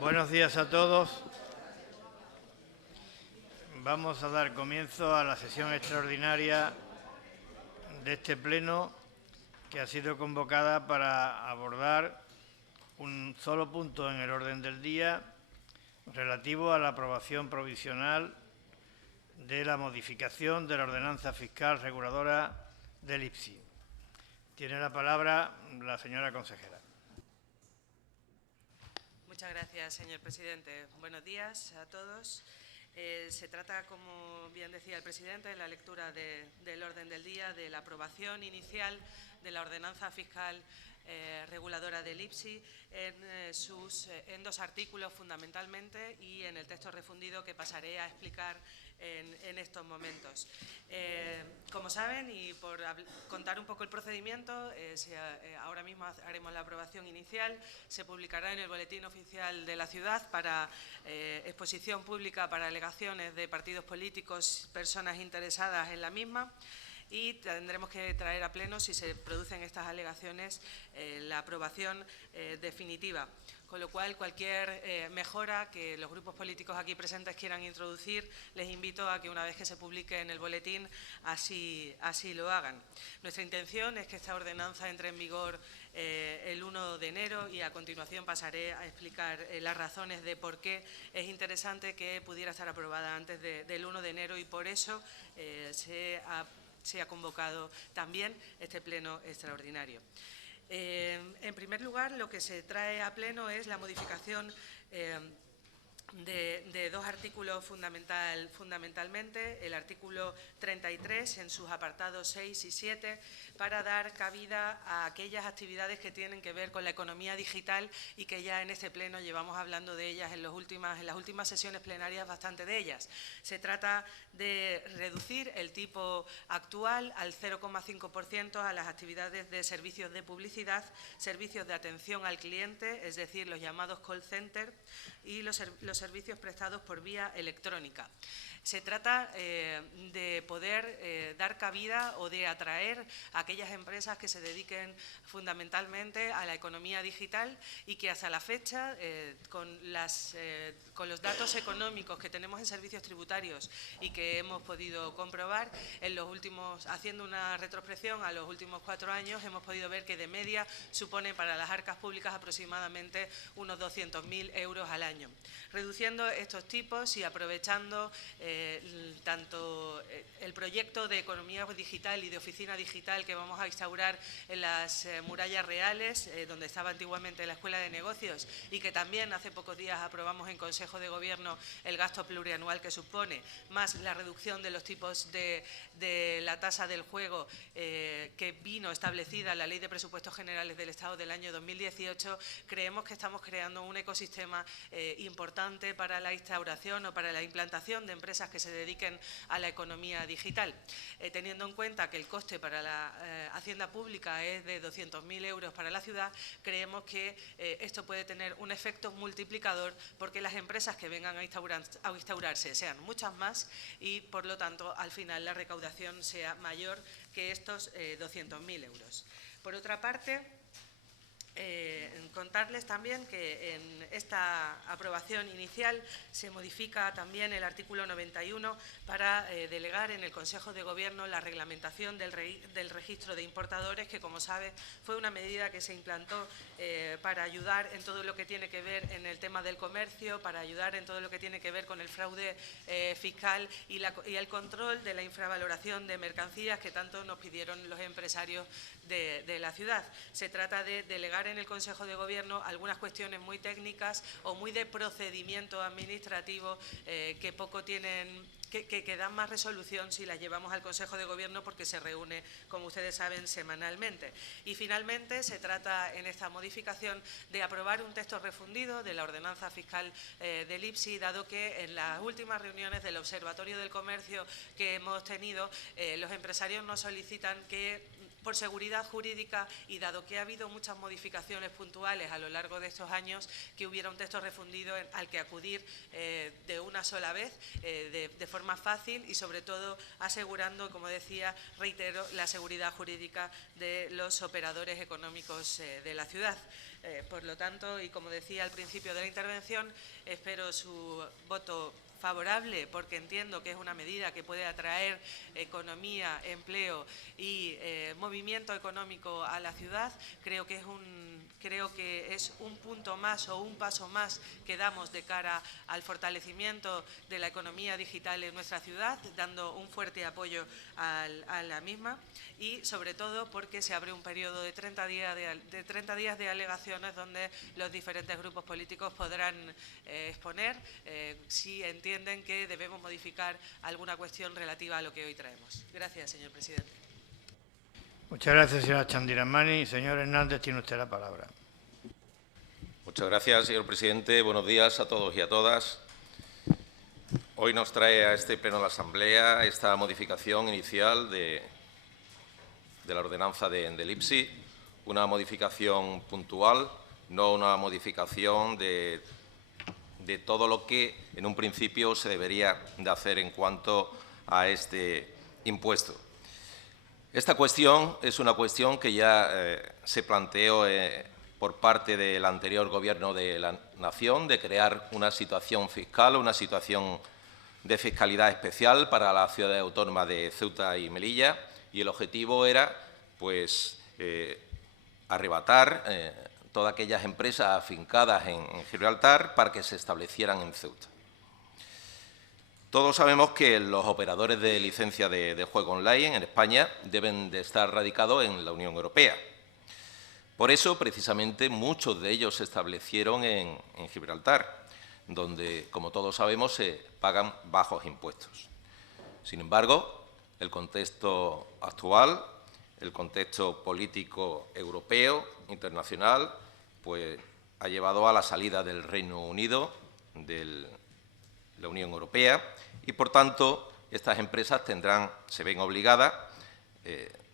Buenos días a todos. Vamos a dar comienzo a la sesión extraordinaria de este pleno que ha sido convocada para abordar un solo punto en el orden del día relativo a la aprobación provisional de la modificación de la ordenanza fiscal reguladora del IPSI. Tiene la palabra la señora consejera. Muchas gracias, señor presidente. Buenos días a todos. Se trata, como bien decía el presidente, en la lectura del orden del día de la aprobación inicial de la ordenanza fiscal reguladora del IPSI en dos artículos fundamentalmente y en el texto refundido que pasaré a explicar en estos momentos. Como saben, y por contar un poco el procedimiento, ahora mismo haremos la aprobación inicial, se publicará en el Boletín Oficial de la Ciudad para exposición pública para alegaciones de partidos políticos, personas interesadas en la misma, y tendremos que traer a pleno, si se producen estas alegaciones, la aprobación definitiva. Con lo cual, cualquier mejora que los grupos políticos aquí presentes quieran introducir, les invito a que una vez que se publique en el boletín, así lo hagan. Nuestra intención es que esta ordenanza entre en vigor el 1 de enero y a continuación pasaré a explicar las razones de por qué es interesante que pudiera estar aprobada antes del 1 de enero y por eso se ha convocado también este pleno extraordinario. En primer lugar, lo que se trae a pleno es la modificación de dos artículos fundamentalmente, el artículo 33 en sus apartados 6 y 7, para dar cabida a aquellas actividades que tienen que ver con la economía digital y que ya en este pleno llevamos hablando de ellas en las últimas sesiones plenarias, bastante de ellas. Se trata de reducir el tipo actual al 0,5% a las actividades de servicios de publicidad, servicios de atención al cliente, es decir, los llamados call center, y los servicios prestados por vía electrónica. Se trata de poder dar cabida o de atraer a aquellas empresas que se dediquen fundamentalmente a la economía digital y que hasta la fecha, con los datos económicos que tenemos en servicios tributarios y que hemos podido comprobar, haciendo una retrospección a los últimos 4 años, hemos podido ver que de media supone para las arcas públicas aproximadamente unos 200.000 euros al año. Reduciendo estos tipos y aprovechando tanto el proyecto de economía digital y de oficina digital que vamos a instaurar en las murallas reales, donde estaba antiguamente la Escuela de Negocios, y que también hace pocos días aprobamos en Consejo de Gobierno el gasto plurianual que supone, más la reducción de los tipos de la tasa del juego que vino establecida en la Ley de Presupuestos Generales del Estado del año 2018, creemos que estamos creando un ecosistema importante para la instauración o para la implantación de empresas que se dediquen a la economía digital. Teniendo en cuenta que el coste para la hacienda pública es de 200.000 euros para la ciudad, creemos que esto puede tener un efecto multiplicador porque las empresas que vengan a instaurarse sean muchas más y, por lo tanto, al final la recaudación sea mayor que estos 200.000 euros. Por otra parte, contarles también que en esta aprobación inicial se modifica también el artículo 91 para delegar en el Consejo de Gobierno la reglamentación del registro de importadores, que, como sabe, fue una medida que se implantó para ayudar en todo lo que tiene que ver en el tema del comercio, para ayudar en todo lo que tiene que ver con el fraude fiscal y el control de la infravaloración de mercancías que tanto nos pidieron los empresarios de la ciudad. Se trata de delegar en el Consejo de Gobierno algunas cuestiones muy técnicas o muy de procedimiento administrativo que poco tienen, que dan más resolución si las llevamos al Consejo de Gobierno, porque se reúne, como ustedes saben, semanalmente. Y finalmente se trata en esta modificación de aprobar un texto refundido de la ordenanza fiscal del IPSI, dado que en las últimas reuniones del Observatorio del Comercio que hemos tenido, los empresarios nos solicitan que por seguridad jurídica y dado que ha habido muchas modificaciones puntuales a lo largo de estos años, que hubiera un texto refundido al que acudir de una sola vez, de forma fácil y sobre todo asegurando, como decía, reitero, la seguridad jurídica de los operadores económicos de la ciudad. Por lo tanto, y como decía al principio de la intervención, espero su voto favorable, porque entiendo que es una medida que puede atraer economía, empleo y movimiento económico a la ciudad. Creo que es un punto más o un paso más que damos de cara al fortalecimiento de la economía digital en nuestra ciudad, dando un fuerte apoyo a la misma y, sobre todo, porque se abre un periodo de 30 días de alegaciones donde los diferentes grupos políticos podrán exponer si entienden que debemos modificar alguna cuestión relativa a lo que hoy traemos. Gracias, señor presidente. Muchas gracias, señora Chandiramani. Señor Hernández, tiene usted la palabra. Muchas gracias, señor presidente. Buenos días a todos y a todas. Hoy nos trae a este pleno de la Asamblea esta modificación inicial de la ordenanza del IPSI, una modificación puntual, no una modificación de todo lo que en un principio se debería de hacer en cuanto a este impuesto. Esta cuestión es una cuestión que ya se planteó por parte del anterior Gobierno de la Nación, de crear una situación fiscal, una situación de fiscalidad especial para la ciudad autónoma de Ceuta y Melilla, y el objetivo era, pues, arrebatar todas aquellas empresas afincadas en Gibraltar para que se establecieran en Ceuta. Todos sabemos que los operadores de licencia de juego online en España deben de estar radicados en la Unión Europea. Por eso, precisamente, muchos de ellos se establecieron en Gibraltar, donde, como todos sabemos, se pagan bajos impuestos. Sin embargo, el contexto actual, el contexto político europeo, internacional, pues ha llevado a la salida del Reino Unido de la Unión Europea y, por tanto, estas empresas se ven obligadas,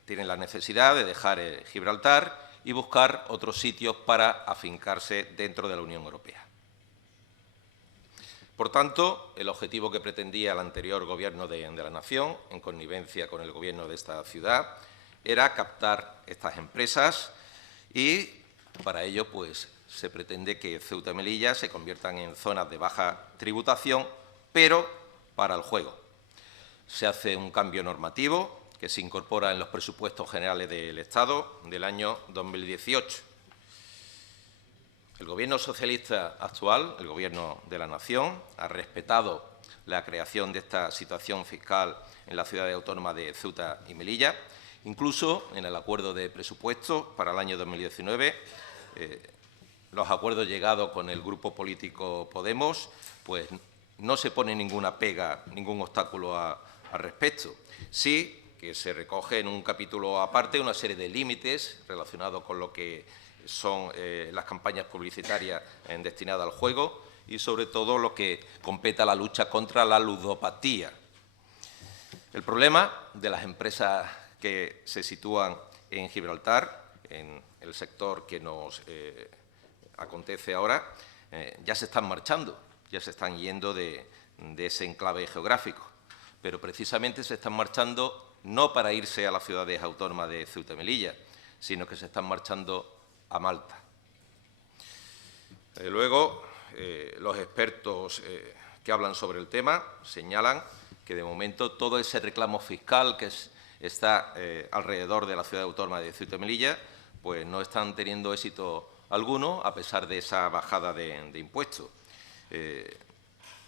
tienen la necesidad de dejar Gibraltar y buscar otros sitios para afincarse dentro de la Unión Europea. Por tanto, el objetivo que pretendía el anterior Gobierno de la Nación, en connivencia con el Gobierno de esta ciudad, era captar estas empresas y, para ello, pues, se pretende que Ceuta y Melilla se conviertan en zonas de baja tributación, pero para el juego. Se hace un cambio normativo que se incorpora en los presupuestos generales del Estado del año 2018. El Gobierno socialista actual, el Gobierno de la Nación, ha respetado la creación de esta situación fiscal en la ciudad autónoma de Ceuta y Melilla. Incluso en el acuerdo de presupuestos para el año 2019, los acuerdos llegados con el grupo político Podemos, pues no se pone ninguna pega, ningún obstáculo al respecto. Sí que se recoge en un capítulo aparte una serie de límites relacionados con lo que son las campañas publicitarias destinadas al juego y, sobre todo, lo que compete a la lucha contra la ludopatía. El problema de las empresas que se sitúan en Gibraltar, en el sector que nos acontece ahora, ya se están marchando, ya se están yendo de ese enclave geográfico, pero precisamente se están marchando no para irse a las ciudades autónomas de Ceuta y Melilla, sino que se están marchando a Malta. Luego, los expertos que hablan sobre el tema señalan que, de momento, todo ese reclamo fiscal que está alrededor de la ciudad autónoma de Ceuta y Melilla, pues no están teniendo éxito alguno, a pesar de esa bajada de impuestos.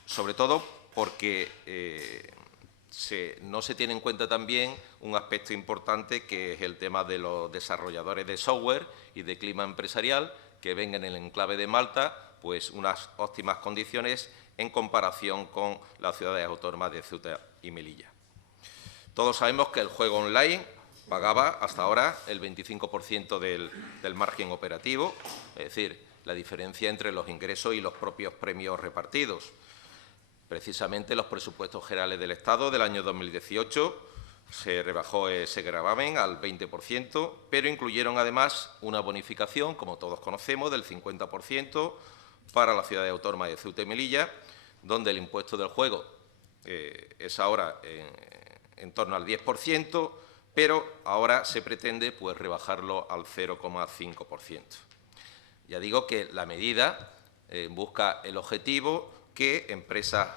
Sobre todo porque no se tiene en cuenta también un aspecto importante, que es el tema de los desarrolladores de software y de clima empresarial, que ven en el enclave de Malta pues unas óptimas condiciones en comparación con las ciudades autónomas de Ceuta y Melilla. Todos sabemos que el juego online pagaba hasta ahora el 25% del margen operativo, es decir, la diferencia entre los ingresos y los propios premios repartidos. Precisamente los presupuestos generales del Estado del año 2018 se rebajó ese gravamen al 20%, pero incluyeron además una bonificación, como todos conocemos, del 50% para la ciudad autónoma de Ceuta y Melilla, donde el impuesto del juego es ahora en torno al 10%, pero ahora se pretende pues, rebajarlo al 0,5%. Ya digo que la medida busca el objetivo que empresas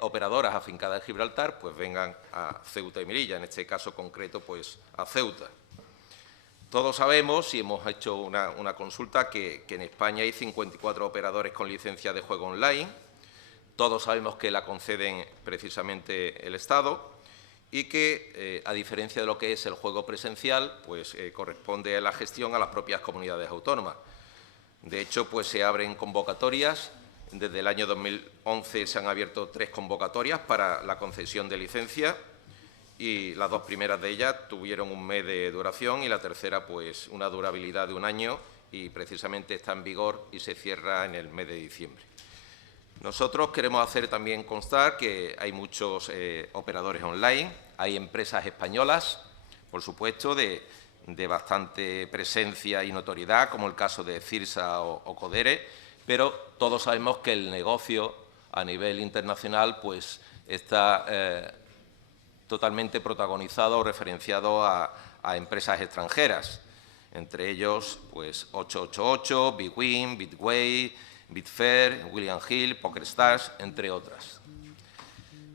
operadoras afincadas en Gibraltar pues vengan a Ceuta y Melilla, en este caso concreto pues a Ceuta. Todos sabemos, y hemos hecho una consulta, que en España hay 54 operadores con licencia de juego online. Todos sabemos que la conceden precisamente el Estado y que, a diferencia de lo que es el juego presencial, pues corresponde la gestión a las propias comunidades autónomas. De hecho, pues se abren convocatorias. Desde el año 2011 se han abierto 3 convocatorias para la concesión de licencia y las 2 primeras de ellas tuvieron un mes de duración y la tercera pues una durabilidad de 1 año y precisamente está en vigor y se cierra en el mes de diciembre. Nosotros queremos hacer también constar que hay muchos operadores online, hay empresas españolas, por supuesto, de bastante presencia y notoriedad, como el caso de Cirsa o Codere, pero todos sabemos que el negocio a nivel internacional pues, está totalmente protagonizado o referenciado a empresas extranjeras, entre ellos pues, 888, Bwin, Bitway, Bitfair, William Hill, PokerStars, entre otras.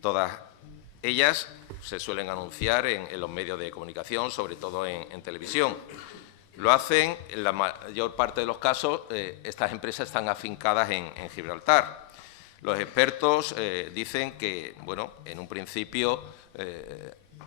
Todas ellas se suelen anunciar en los medios de comunicación, sobre todo en televisión. Lo hacen, en la mayor parte de los casos, estas empresas están afincadas en Gibraltar. Los expertos dicen que, bueno, en un principio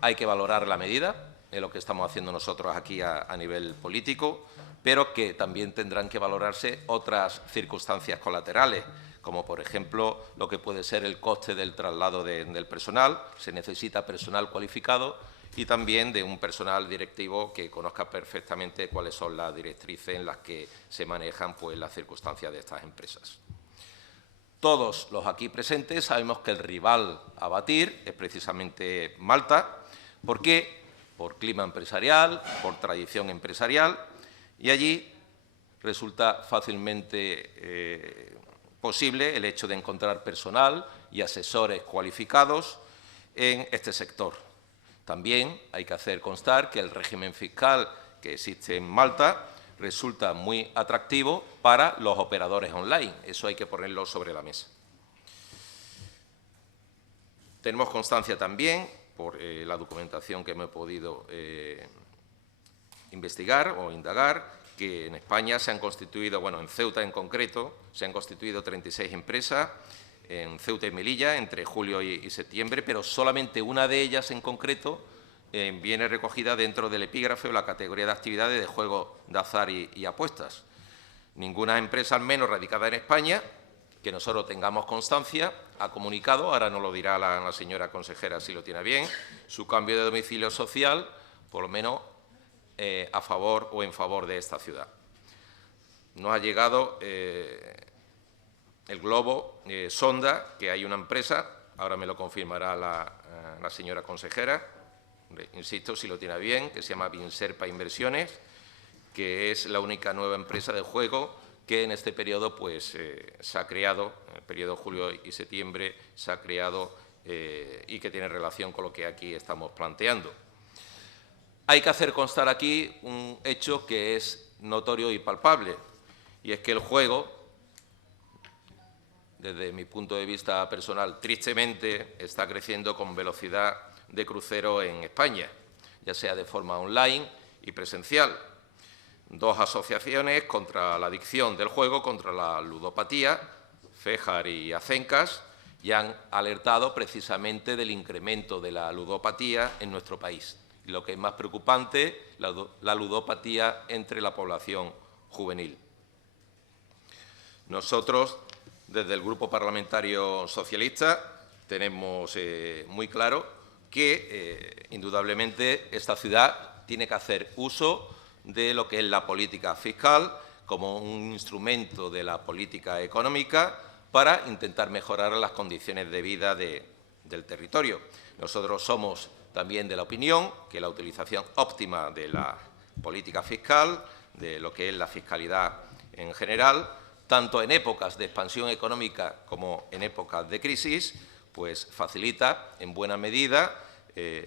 hay que valorar la medida, es lo que estamos haciendo nosotros aquí a nivel político, pero que también tendrán que valorarse otras circunstancias colaterales, como por ejemplo lo que puede ser el coste del traslado del personal. Se necesita personal cualificado y también de un personal directivo que conozca perfectamente cuáles son las directrices en las que se manejan pues, las circunstancias de estas empresas. Todos los aquí presentes sabemos que el rival a batir es precisamente Malta. ¿Por qué? Por clima empresarial, por tradición empresarial, y allí resulta fácilmente posible el hecho de encontrar personal y asesores cualificados en este sector. También hay que hacer constar que el régimen fiscal que existe en Malta resulta muy atractivo para los operadores online. Eso hay que ponerlo sobre la mesa. Tenemos constancia también, por la documentación que me he podido investigar o indagar, que en España se han constituido, bueno, en Ceuta en concreto, se han constituido 36 empresas, en Ceuta y Melilla, entre julio y septiembre, pero solamente una de ellas en concreto viene recogida dentro del epígrafe o la categoría de actividades de juego de azar y apuestas. Ninguna empresa, al menos radicada en España, que nosotros tengamos constancia, ha comunicado, ahora nos lo dirá la señora consejera si lo tiene bien, su cambio de domicilio social, por lo menos a favor o en favor de esta ciudad. Nos ha llegado el globo sonda, que hay una empresa, ahora me lo confirmará la señora consejera, insisto, si lo tiene bien, que se llama Vinserpa Inversiones, que es la única nueva empresa de juego que en este periodo pues, se ha creado, en el periodo julio y septiembre, se ha creado y que tiene relación con lo que aquí estamos planteando. Hay que hacer constar aquí un hecho que es notorio y palpable, y es que el juego, desde mi punto de vista personal, tristemente está creciendo con velocidad de crucero en España, ya sea de forma online y presencial. 2 asociaciones contra la adicción del juego, contra la ludopatía, FEJAR y ACENCAS, ya han alertado precisamente del incremento de la ludopatía en nuestro país. Y lo que es más preocupante, la ludopatía entre la población juvenil. Nosotros, desde el Grupo Parlamentario Socialista, tenemos muy claro que, indudablemente, esta ciudad tiene que hacer uso de lo que es la política fiscal como un instrumento de la política económica para intentar mejorar las condiciones de vida del territorio. Nosotros somos también de la opinión que la utilización óptima de la política fiscal, de lo que es la fiscalidad en general, tanto en épocas de expansión económica como en épocas de crisis, pues facilita en buena medida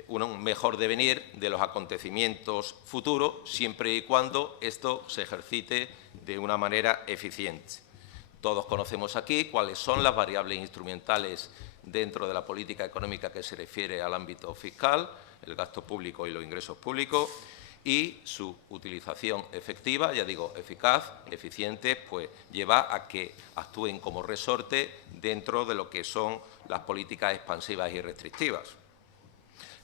un mejor devenir de los acontecimientos futuros, siempre y cuando esto se ejercite de una manera eficiente. Todos conocemos aquí cuáles son las variables instrumentales dentro de la política económica que se refiere al ámbito fiscal, el gasto público y los ingresos públicos, y su utilización efectiva, ya digo, eficaz, eficiente, pues lleva a que actúen como resorte dentro de lo que son las políticas expansivas y restrictivas.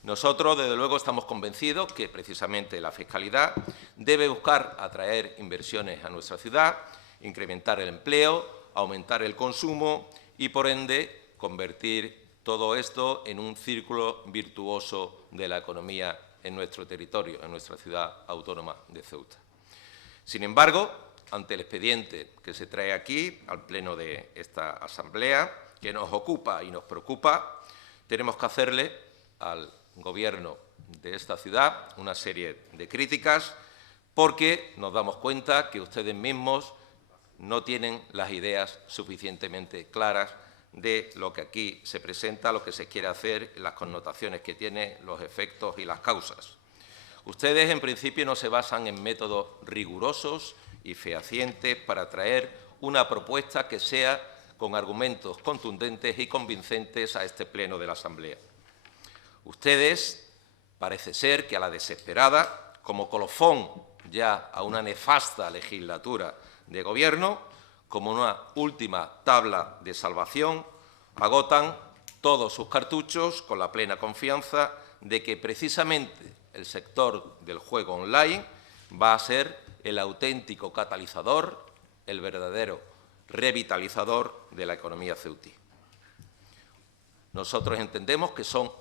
Nosotros, desde luego, estamos convencidos que precisamente la fiscalidad debe buscar atraer inversiones a nuestra ciudad, incrementar el empleo, aumentar el consumo y, por ende, convertir todo esto en un círculo virtuoso de la economía en nuestro territorio, en nuestra ciudad autónoma de Ceuta. Sin embargo, ante el expediente que se trae aquí, al pleno de esta asamblea, que nos ocupa y nos preocupa, tenemos que hacerle al Gobierno de esta ciudad una serie de críticas, porque nos damos cuenta que ustedes mismos no tienen las ideas suficientemente claras de lo que aquí se presenta, lo que se quiere hacer, las connotaciones que tiene, los efectos y las causas. Ustedes, en principio, no se basan en métodos rigurosos y fehacientes para traer una propuesta que sea con argumentos contundentes y convincentes a este pleno de la Asamblea. Ustedes, parece ser que a la desesperada, como colofón ya a una nefasta legislatura de Gobierno, como una última tabla de salvación, agotan todos sus cartuchos con la plena confianza de que precisamente el sector del juego online va a ser el auténtico catalizador, el verdadero revitalizador de la economía ceutí. Nosotros entendemos que son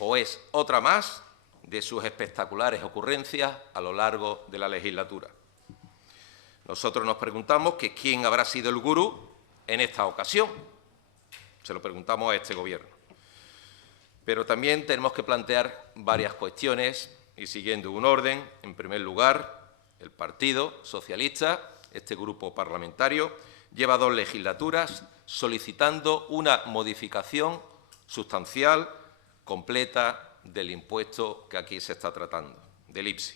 o es otra más de sus espectaculares ocurrencias a lo largo de la legislatura. Nosotros nos preguntamos que quién habrá sido el gurú en esta ocasión. Se lo preguntamos a este Gobierno. Pero también tenemos que plantear varias cuestiones y siguiendo un orden. En primer lugar, el Partido Socialista, este grupo parlamentario, lleva 2 legislaturas solicitando una modificación sustancial, completa, del impuesto que aquí se está tratando, del IPSI.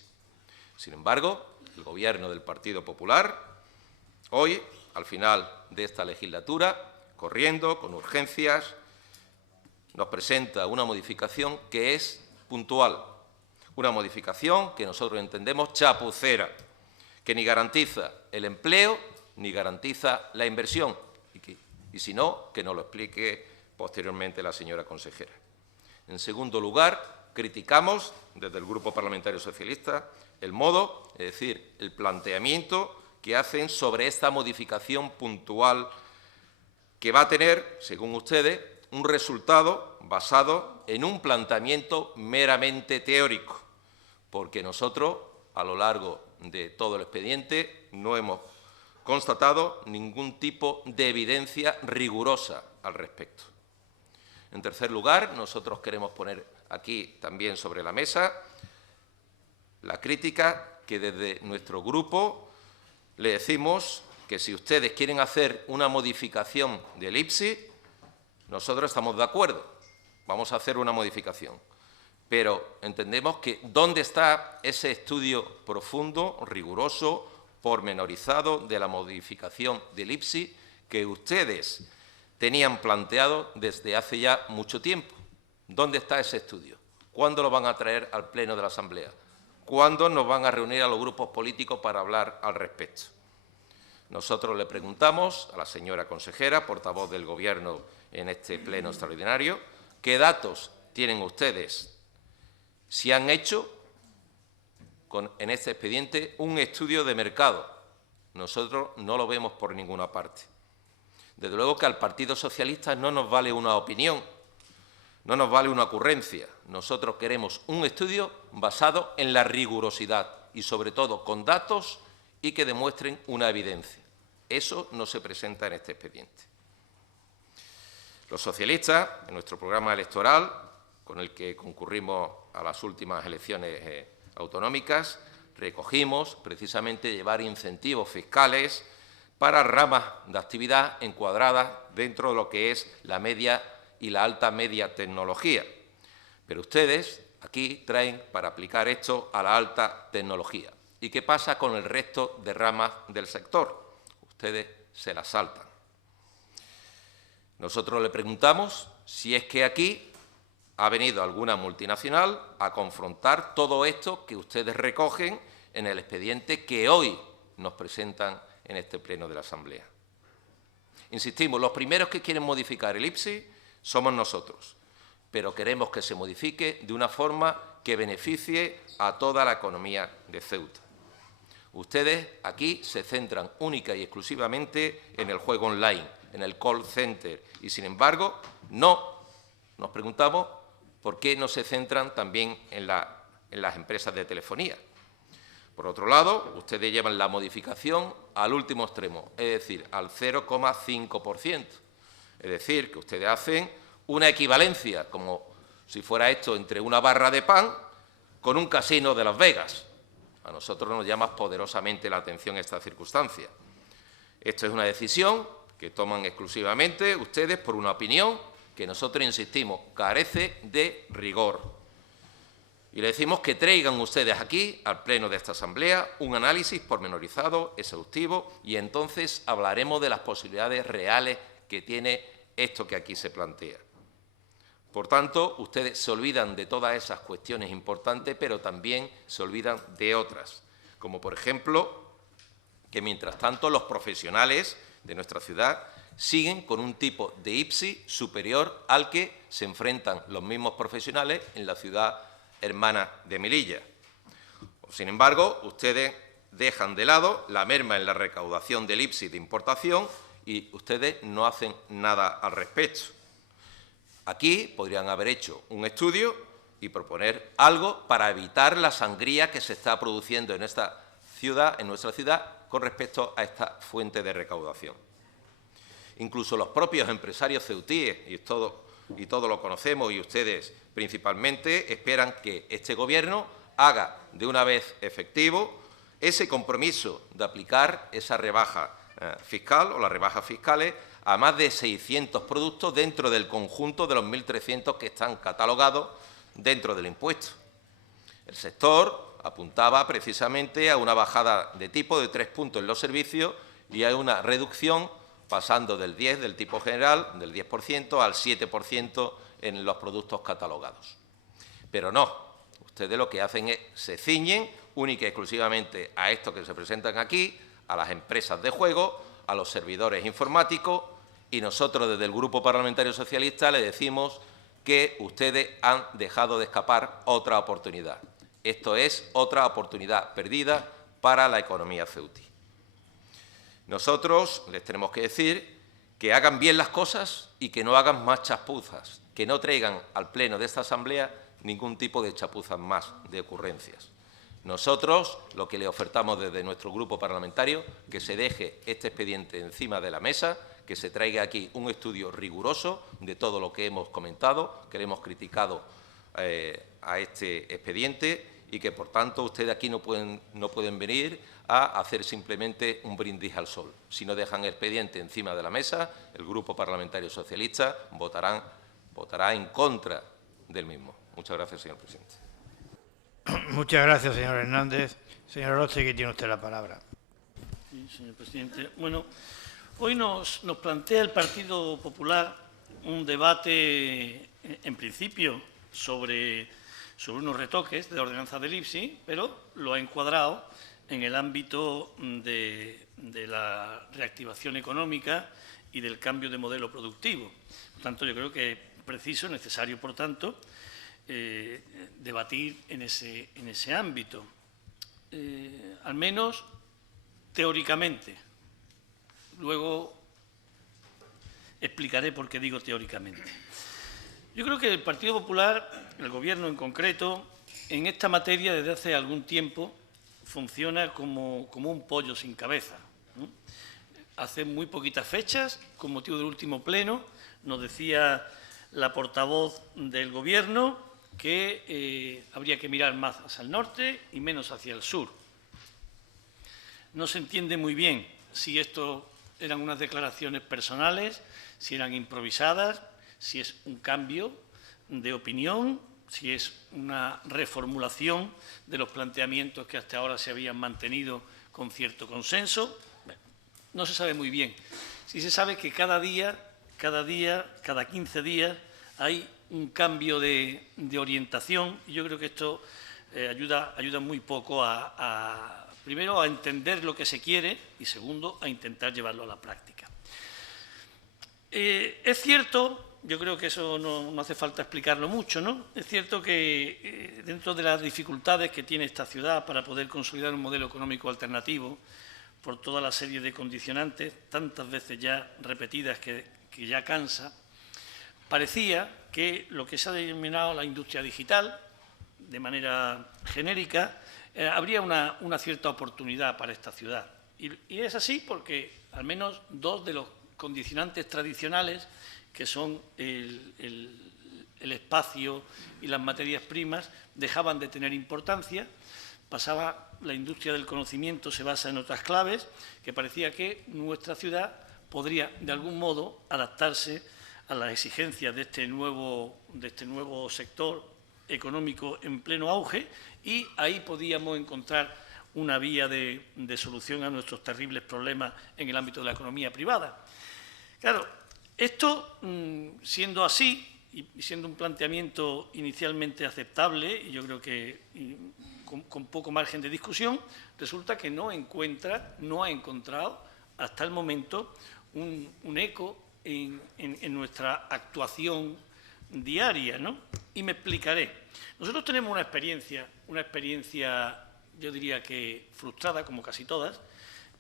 Sin embargo, el Gobierno del Partido Popular, hoy, al final de esta legislatura, corriendo, con urgencias, nos presenta una modificación que es puntual, una modificación que nosotros entendemos chapucera, que ni garantiza el empleo ni garantiza la inversión, y si no, que nos lo explique posteriormente la señora consejera. En segundo lugar, criticamos desde el Grupo Parlamentario Socialista el modo, es decir, el planteamiento que hacen sobre esta modificación puntual que va a tener, según ustedes, un resultado basado en un planteamiento meramente teórico, porque nosotros, a lo largo de todo el expediente, no hemos constatado ningún tipo de evidencia rigurosa al respecto. En tercer lugar, nosotros queremos poner aquí también sobre la mesa la crítica que desde nuestro grupo le decimos que si ustedes quieren hacer una modificación del IPSI, nosotros estamos de acuerdo, vamos a hacer una modificación. Pero entendemos que ¿dónde está ese estudio profundo, riguroso, pormenorizado de la modificación del IPSI que ustedes tenían planteado desde hace ya mucho tiempo? ¿Dónde está ese estudio? ¿Cuándo lo van a traer al Pleno de la Asamblea? ¿Cuándo nos van a reunir a los grupos políticos para hablar al respecto? Nosotros le preguntamos a la señora consejera, portavoz del Gobierno en este pleno extraordinario, ¿qué datos tienen ustedes? Si han hecho en este expediente un estudio de mercado. Nosotros no lo vemos por ninguna parte. Desde luego que al Partido Socialista no nos vale una opinión, no nos vale una ocurrencia. Nosotros queremos un estudio basado en la rigurosidad y, sobre todo, con datos y que demuestren una evidencia. Eso no se presenta en este expediente. Los socialistas, en nuestro programa electoral, con el que concurrimos a las últimas elecciones autonómicas, recogimos precisamente llevar incentivos fiscales para ramas de actividad encuadradas dentro de lo que es la media y la alta media tecnología. Pero ustedes aquí traen para aplicar esto a la alta tecnología. ¿Y qué pasa con el resto de ramas del sector? Ustedes se las saltan. Nosotros le preguntamos si es que aquí ha venido alguna multinacional a confrontar todo esto que ustedes recogen en el expediente que hoy nos presentan en este pleno de la Asamblea. Insistimos, los primeros que quieren modificar el IPSI somos nosotros, pero queremos que se modifique de una forma que beneficie a toda la economía de Ceuta. Ustedes aquí se centran única y exclusivamente en el juego online, en el call center, y sin embargo, nos preguntamos por qué no se centran también en las empresas de telefonía. Por otro lado, ustedes llevan la modificación al último extremo, es decir, al 0,5%. Es decir, que ustedes hacen una equivalencia, como si fuera esto entre una barra de pan con un casino de Las Vegas. A nosotros nos llama poderosamente la atención esta circunstancia. Esto es una decisión que toman exclusivamente ustedes por una opinión que nosotros insistimos, carece de rigor. Y le decimos que traigan ustedes aquí, al pleno de esta Asamblea, un análisis pormenorizado, exhaustivo, y entonces hablaremos de las posibilidades reales que tiene esto que aquí se plantea. Por tanto, ustedes se olvidan de todas esas cuestiones importantes, pero también se olvidan de otras, como por ejemplo, que mientras tanto los profesionales de nuestra ciudad siguen con un tipo de IPSI superior al que se enfrentan los mismos profesionales en la ciudad hermana de Melilla. Sin embargo, ustedes dejan de lado la merma en la recaudación del IPSI de importación y ustedes no hacen nada al respecto. Aquí podrían haber hecho un estudio y proponer algo para evitar la sangría que se está produciendo en nuestra ciudad, con respecto a esta fuente de recaudación. Incluso los propios empresarios ceutíes, y todo lo conocemos y ustedes principalmente, esperan que este Gobierno haga de una vez efectivo ese compromiso de aplicar esa rebaja fiscal o las rebajas fiscales a más de 600 productos dentro del conjunto de los 1.300 que están catalogados dentro del impuesto. El sector apuntaba precisamente a una bajada de tipo de 3 puntos en los servicios y a una reducción pasando del 10% del tipo general, del 10%, al 7% en los productos catalogados. Pero no, ustedes lo que hacen es, se ciñen única y exclusivamente a esto que se presentan aquí, a las empresas de juego, a los servidores informáticos, y nosotros desde el Grupo Parlamentario Socialista le decimos que ustedes han dejado de escapar otra oportunidad. Esto es otra oportunidad perdida para la economía ceutí. Nosotros les tenemos que decir que hagan bien las cosas y que no hagan más chapuzas, que no traigan al pleno de esta Asamblea ningún tipo de chapuzas más, de ocurrencias. Nosotros lo que le ofertamos desde nuestro grupo parlamentario, que se deje este expediente encima de la mesa, que se traiga aquí un estudio riguroso de todo lo que hemos comentado, que le hemos criticado a este expediente, y que, por tanto, ustedes aquí no pueden venir a hacer simplemente un brindis al sol. Si no dejan el expediente encima de la mesa, el Grupo Parlamentario Socialista votará en contra del mismo. Muchas gracias, señor presidente. Muchas gracias, señor Hernández. Señor Oroztegui, tiene usted la palabra. Sí, señor presidente. Bueno, hoy nos plantea el Partido Popular un debate, en principio, sobre unos retoques de la ordenanza del IPSI, pero lo ha encuadrado en el ámbito de la reactivación económica y del cambio de modelo productivo. Por tanto, yo creo que es preciso, necesario, por tanto, debatir en ese ámbito, al menos teóricamente. Luego explicaré por qué digo teóricamente. Yo creo que el Partido Popular, el Gobierno en concreto, en esta materia desde hace algún tiempo funciona como un pollo sin cabeza, ¿no? Hace muy poquitas fechas, con motivo del último pleno, nos decía la portavoz del Gobierno, que habría que mirar más hacia el norte y menos hacia el sur. No se entiende muy bien si esto eran unas declaraciones personales, si eran improvisadas, si es un cambio de opinión, si es una reformulación de los planteamientos que hasta ahora se habían mantenido con cierto consenso. No se sabe muy bien. Sí se sabe que cada 15 días, hay un cambio de orientación, y yo creo que esto ayuda muy poco primero, a entender lo que se quiere y, segundo, a intentar llevarlo a la práctica. Es cierto, yo creo que eso no hace falta explicarlo mucho, ¿no? Es cierto que dentro de las dificultades que tiene esta ciudad para poder consolidar un modelo económico alternativo, por toda la serie de condicionantes, tantas veces ya repetidas que ya cansa, parecía que lo que se ha denominado la industria digital, de manera genérica, habría una cierta oportunidad para esta ciudad. Y es así porque al menos dos de los condicionantes tradicionales, que son el espacio y las materias primas, dejaban de tener importancia. La industria del conocimiento se basa en otras claves, que parecía que nuestra ciudad podría, de algún modo, adaptarse a las exigencias de este nuevo sector económico en pleno auge, y ahí podíamos encontrar una vía de solución a nuestros terribles problemas en el ámbito de la economía privada. Claro, esto, siendo así, y siendo un planteamiento inicialmente aceptable, y yo creo que con poco margen de discusión, resulta que no ha encontrado hasta el momento un eco en nuestra actuación diaria, ¿no? Y me explicaré. Nosotros tenemos una experiencia, yo diría que frustrada, como casi todas,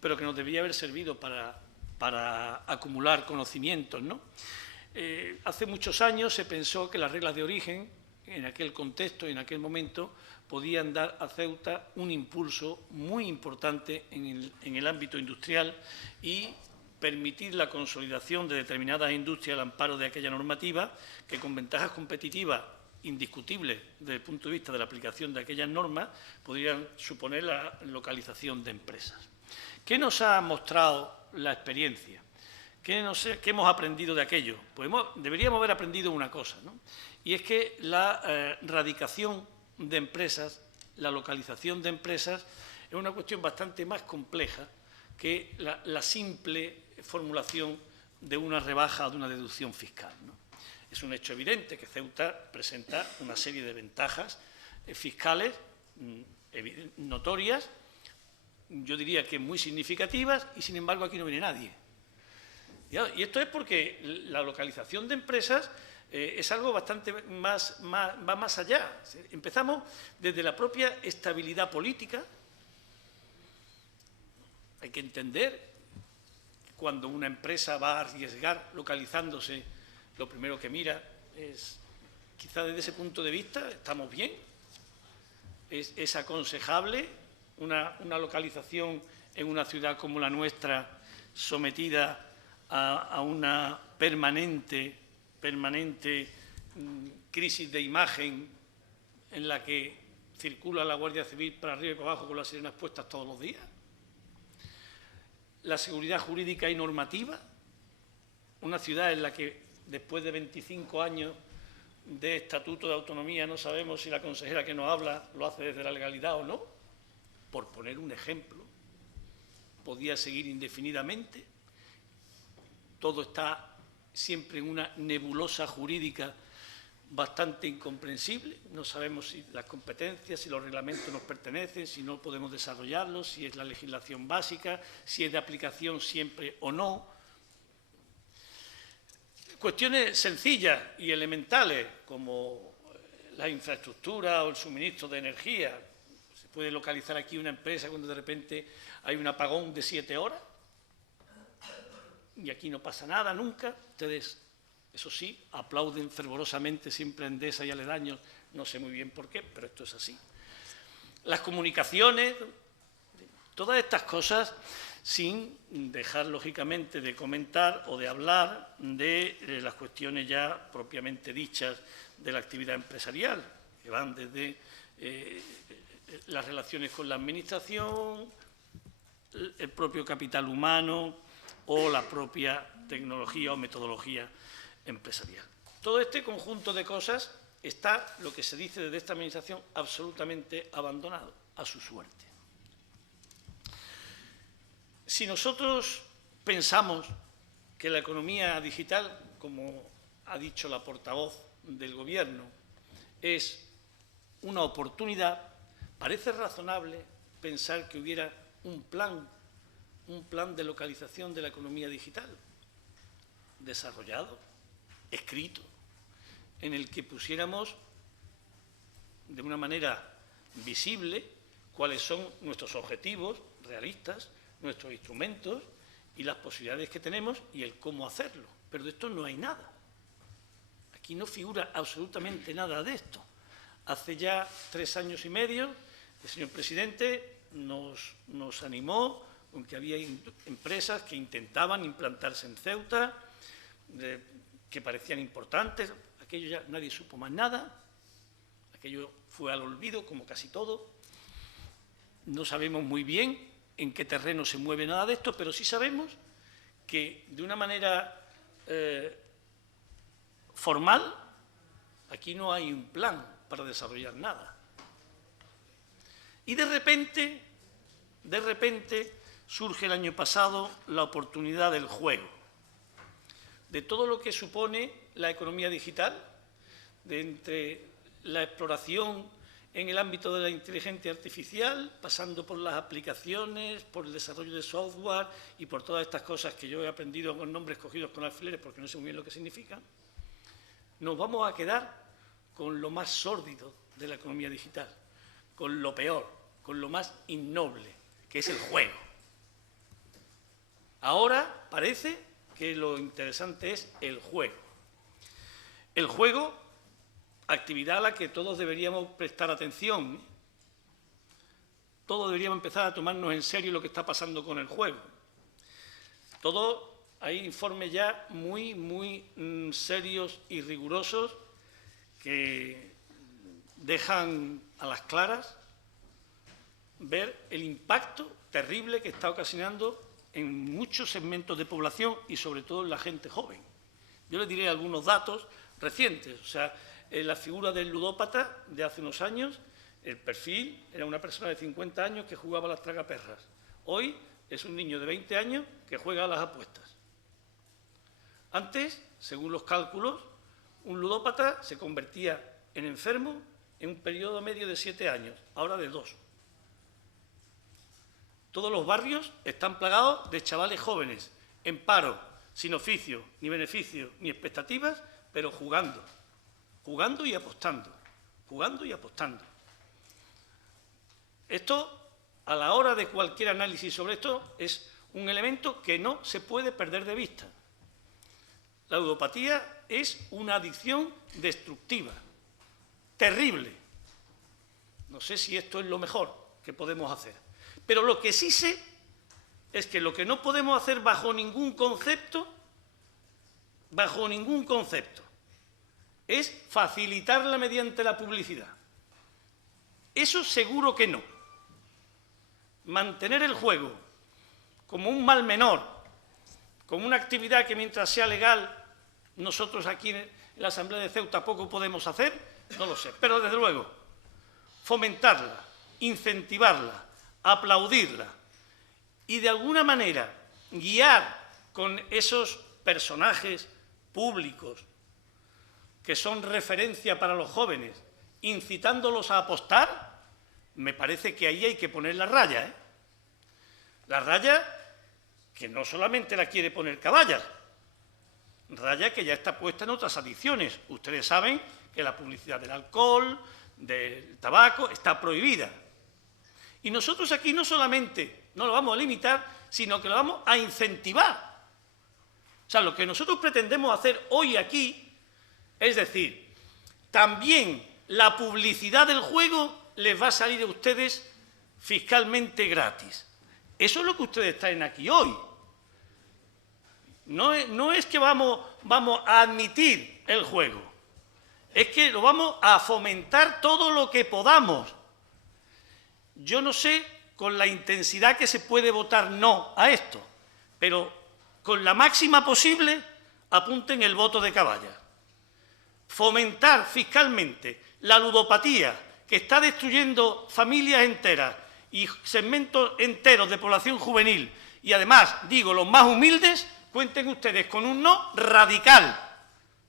pero que nos debería haber servido para acumular conocimientos, ¿no? Hace muchos años se pensó que las reglas de origen, en aquel contexto y en aquel momento, podían dar a Ceuta un impulso muy importante en el ámbito industrial y permitir la consolidación de determinadas industrias al amparo de aquella normativa, que con ventajas competitivas indiscutibles desde el punto de vista de la aplicación de aquellas normas podrían suponer la localización de empresas. ¿Qué nos ha mostrado la experiencia? ¿Qué hemos aprendido de aquello? Pues deberíamos haber aprendido una cosa, ¿no? Y es que la radicación de empresas, la localización de empresas, es una cuestión bastante más compleja que la simple formulación de una rebaja o de una deducción fiscal, ¿no? Es un hecho evidente que Ceuta presenta una serie de ventajas fiscales notorias, yo diría que muy significativas, y sin embargo aquí no viene nadie. Y esto es porque la localización de empresas es algo bastante va más allá. Empezamos desde la propia estabilidad política. Hay que entender que cuando una empresa va a arriesgar localizándose, lo primero que mira es, quizá desde ese punto de vista, ¿estamos bien? ¿Es aconsejable una localización en una ciudad como la nuestra, sometida a una permanente crisis de imagen en la que circula la Guardia Civil para arriba y para abajo con las sirenas puestas todos los días? La seguridad jurídica y normativa, una ciudad en la que después de 25 años de estatuto de autonomía no sabemos si la consejera que nos habla lo hace desde la legalidad o no, por poner un ejemplo. Podía seguir indefinidamente. Todo está siempre en una nebulosa jurídica bastante incomprensible. No sabemos si las competencias, si los reglamentos nos pertenecen, si no podemos desarrollarlos, si es la legislación básica, si es de aplicación siempre o no. Cuestiones sencillas y elementales como la infraestructura o el suministro de energía. ¿Se puede localizar aquí una empresa cuando de repente hay un apagón de 7 horas? Y aquí no pasa nada nunca. Ustedes, eso sí, aplauden fervorosamente siempre a Endesa y aledaños, no sé muy bien por qué, pero esto es así. Las comunicaciones, todas estas cosas sin dejar, lógicamente, de comentar o de hablar de las cuestiones ya propiamente dichas de la actividad empresarial, que van desde las relaciones con la Administración, el propio capital humano o la propia tecnología o metodología empresarial. Todo este conjunto de cosas está, lo que se dice desde esta Administración, absolutamente abandonado a su suerte. Si nosotros pensamos que la economía digital, como ha dicho la portavoz del Gobierno, es una oportunidad, parece razonable pensar que hubiera un plan de localización de la economía digital desarrollado, escrito, en el que pusiéramos de una manera visible cuáles son nuestros objetivos realistas, nuestros instrumentos y las posibilidades que tenemos y el cómo hacerlo. Pero de esto no hay nada. Aquí no figura absolutamente nada de esto. Hace ya 3 años y medio, el señor presidente nos animó con que había empresas que intentaban implantarse en Ceuta, que parecían importantes. Aquello ya nadie supo más nada. Aquello fue al olvido, como casi todo. No sabemos muy bien en qué terreno se mueve nada de esto, pero sí sabemos que de una manera formal aquí no hay un plan para desarrollar nada. Y de repente surge el año pasado la oportunidad del juego, de todo lo que supone la economía digital, de entre la exploración en el ámbito de la inteligencia artificial, pasando por las aplicaciones, por el desarrollo de software y por todas estas cosas que yo he aprendido con nombres cogidos con alfileres porque no sé muy bien lo que significan, nos vamos a quedar con lo más sórdido de la economía digital, con lo peor, con lo más innoble, que es el juego. Ahora parece que lo interesante es el juego. El juego, actividad a la que todos deberíamos prestar atención. Todos deberíamos empezar a tomarnos en serio lo que está pasando con el juego. Hay informes ya muy serios y rigurosos que dejan a las claras ver el impacto terrible que está ocasionando en muchos segmentos de población y sobre todo en la gente joven. Yo les diré algunos datos recientes. O sea, la figura del ludópata de hace unos años, el perfil era una persona de 50 años que jugaba a las tragaperras. Hoy es un niño de 20 años que juega a las apuestas. Antes, según los cálculos, un ludópata se convertía en enfermo en un periodo medio de 7 años, ahora de 2. Todos los barrios están plagados de chavales jóvenes, en paro, sin oficio, ni beneficio, ni expectativas, pero jugando y apostando, jugando y apostando. Esto, a la hora de cualquier análisis sobre esto, es un elemento que no se puede perder de vista. La ludopatía es una adicción destructiva, terrible. No sé si esto es lo mejor que podemos hacer. Pero lo que sí sé es que lo que no podemos hacer bajo ningún concepto, es facilitarla mediante la publicidad. Eso seguro que no. Mantener el juego como un mal menor, como una actividad que mientras sea legal, nosotros aquí en la Asamblea de Ceuta poco podemos hacer, no lo sé. Pero desde luego, fomentarla, incentivarla, aplaudirla y de alguna manera guiar con esos personajes públicos que son referencia para los jóvenes, incitándolos a apostar, me parece que ahí hay que poner la raya, ¿eh? La raya que no solamente la quiere poner Caballas, raya que ya está puesta en otras adicciones. Ustedes saben que la publicidad del alcohol, del tabaco, está prohibida. Y nosotros aquí no solamente no lo vamos a limitar, sino que lo vamos a incentivar. O sea, lo que nosotros pretendemos hacer hoy aquí es decir, también la publicidad del juego les va a salir a ustedes fiscalmente gratis. Eso es lo que ustedes traen aquí hoy. No es que vamos a admitir el juego, es que lo vamos a fomentar todo lo que podamos. Yo no sé con la intensidad que se puede votar no a esto, pero con la máxima posible apunten el voto de caballa. Fomentar fiscalmente la ludopatía que está destruyendo familias enteras y segmentos enteros de población juvenil y además, digo, los más humildes, cuenten ustedes con un no radical.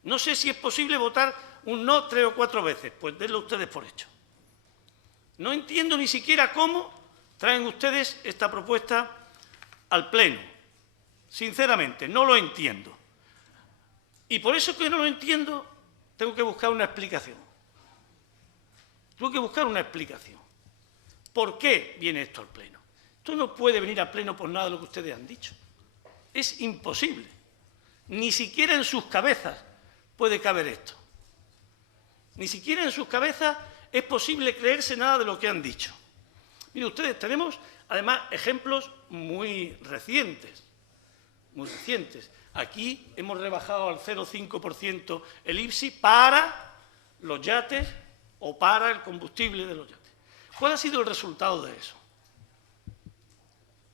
No sé si es posible votar un no 3 o 4 veces, pues denlo ustedes por hecho. No entiendo ni siquiera cómo traen ustedes esta propuesta al Pleno. Sinceramente, no lo entiendo. Y por eso que no lo entiendo, tengo que buscar una explicación. Tengo que buscar una explicación. ¿Por qué viene esto al Pleno? Esto no puede venir al Pleno por nada de lo que ustedes han dicho. Es imposible. Ni siquiera en sus cabezas puede caber esto. Ni siquiera en sus cabezas es posible creerse nada de lo que han dicho. Mire, ustedes tenemos, además, ejemplos muy recientes. Muy recientes. Aquí hemos rebajado al 0,5% el IPSI para los yates o para el combustible de los yates. ¿Cuál ha sido el resultado de eso?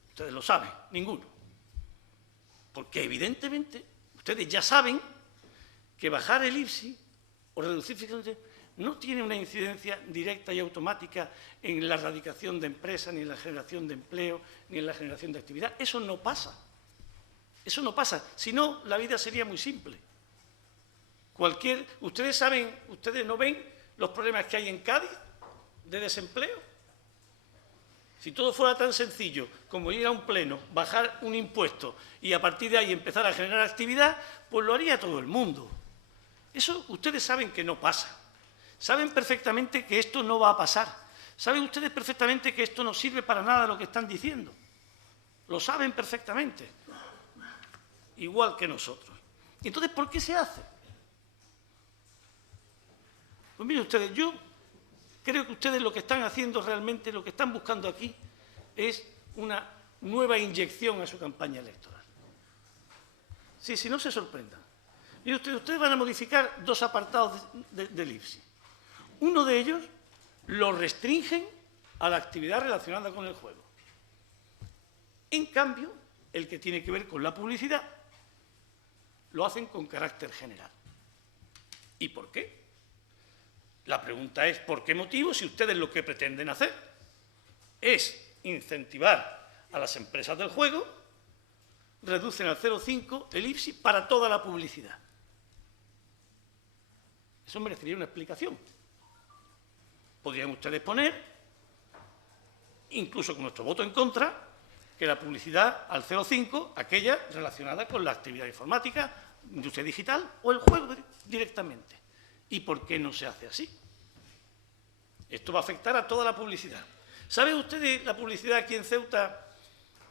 Ustedes lo saben, ninguno. Porque evidentemente ustedes ya saben que bajar el IPSI o reducir fiscalmente no tiene una incidencia directa y automática en la erradicación de empresas, ni en la generación de empleo, ni en la generación de actividad. Eso no pasa. Eso no pasa. Si no, la vida sería muy simple. Ustedes saben, ustedes no ven los problemas que hay en Cádiz de desempleo. Si todo fuera tan sencillo como ir a un pleno, bajar un impuesto y a partir de ahí empezar a generar actividad, pues lo haría todo el mundo. Eso ustedes saben que no pasa. Saben perfectamente que esto no va a pasar. Saben ustedes perfectamente que esto no sirve para nada de lo que están diciendo. Lo saben perfectamente. Igual que nosotros. Entonces, ¿por qué se hace? Pues miren ustedes, yo creo que ustedes lo que están haciendo realmente, lo que están buscando aquí, es una nueva inyección a su campaña electoral. Sí, si no se sorprendan. Y ustedes van a modificar 2 apartados del IPSI. Uno de ellos lo restringen a la actividad relacionada con el juego. En cambio, el que tiene que ver con la publicidad, lo hacen con carácter general. ¿Y por qué? La pregunta es, ¿por qué motivo? Si ustedes lo que pretenden hacer es incentivar a las empresas del juego, reducen al 0,5 el IPSI para toda la publicidad. Eso merecería una explicación. Podrían ustedes poner, incluso con nuestro voto en contra, que la publicidad al 0,5, aquella relacionada con la actividad informática, industria digital o el juego directamente. ¿Y por qué no se hace así? Esto va a afectar a toda la publicidad. ¿Saben ustedes la publicidad aquí en Ceuta,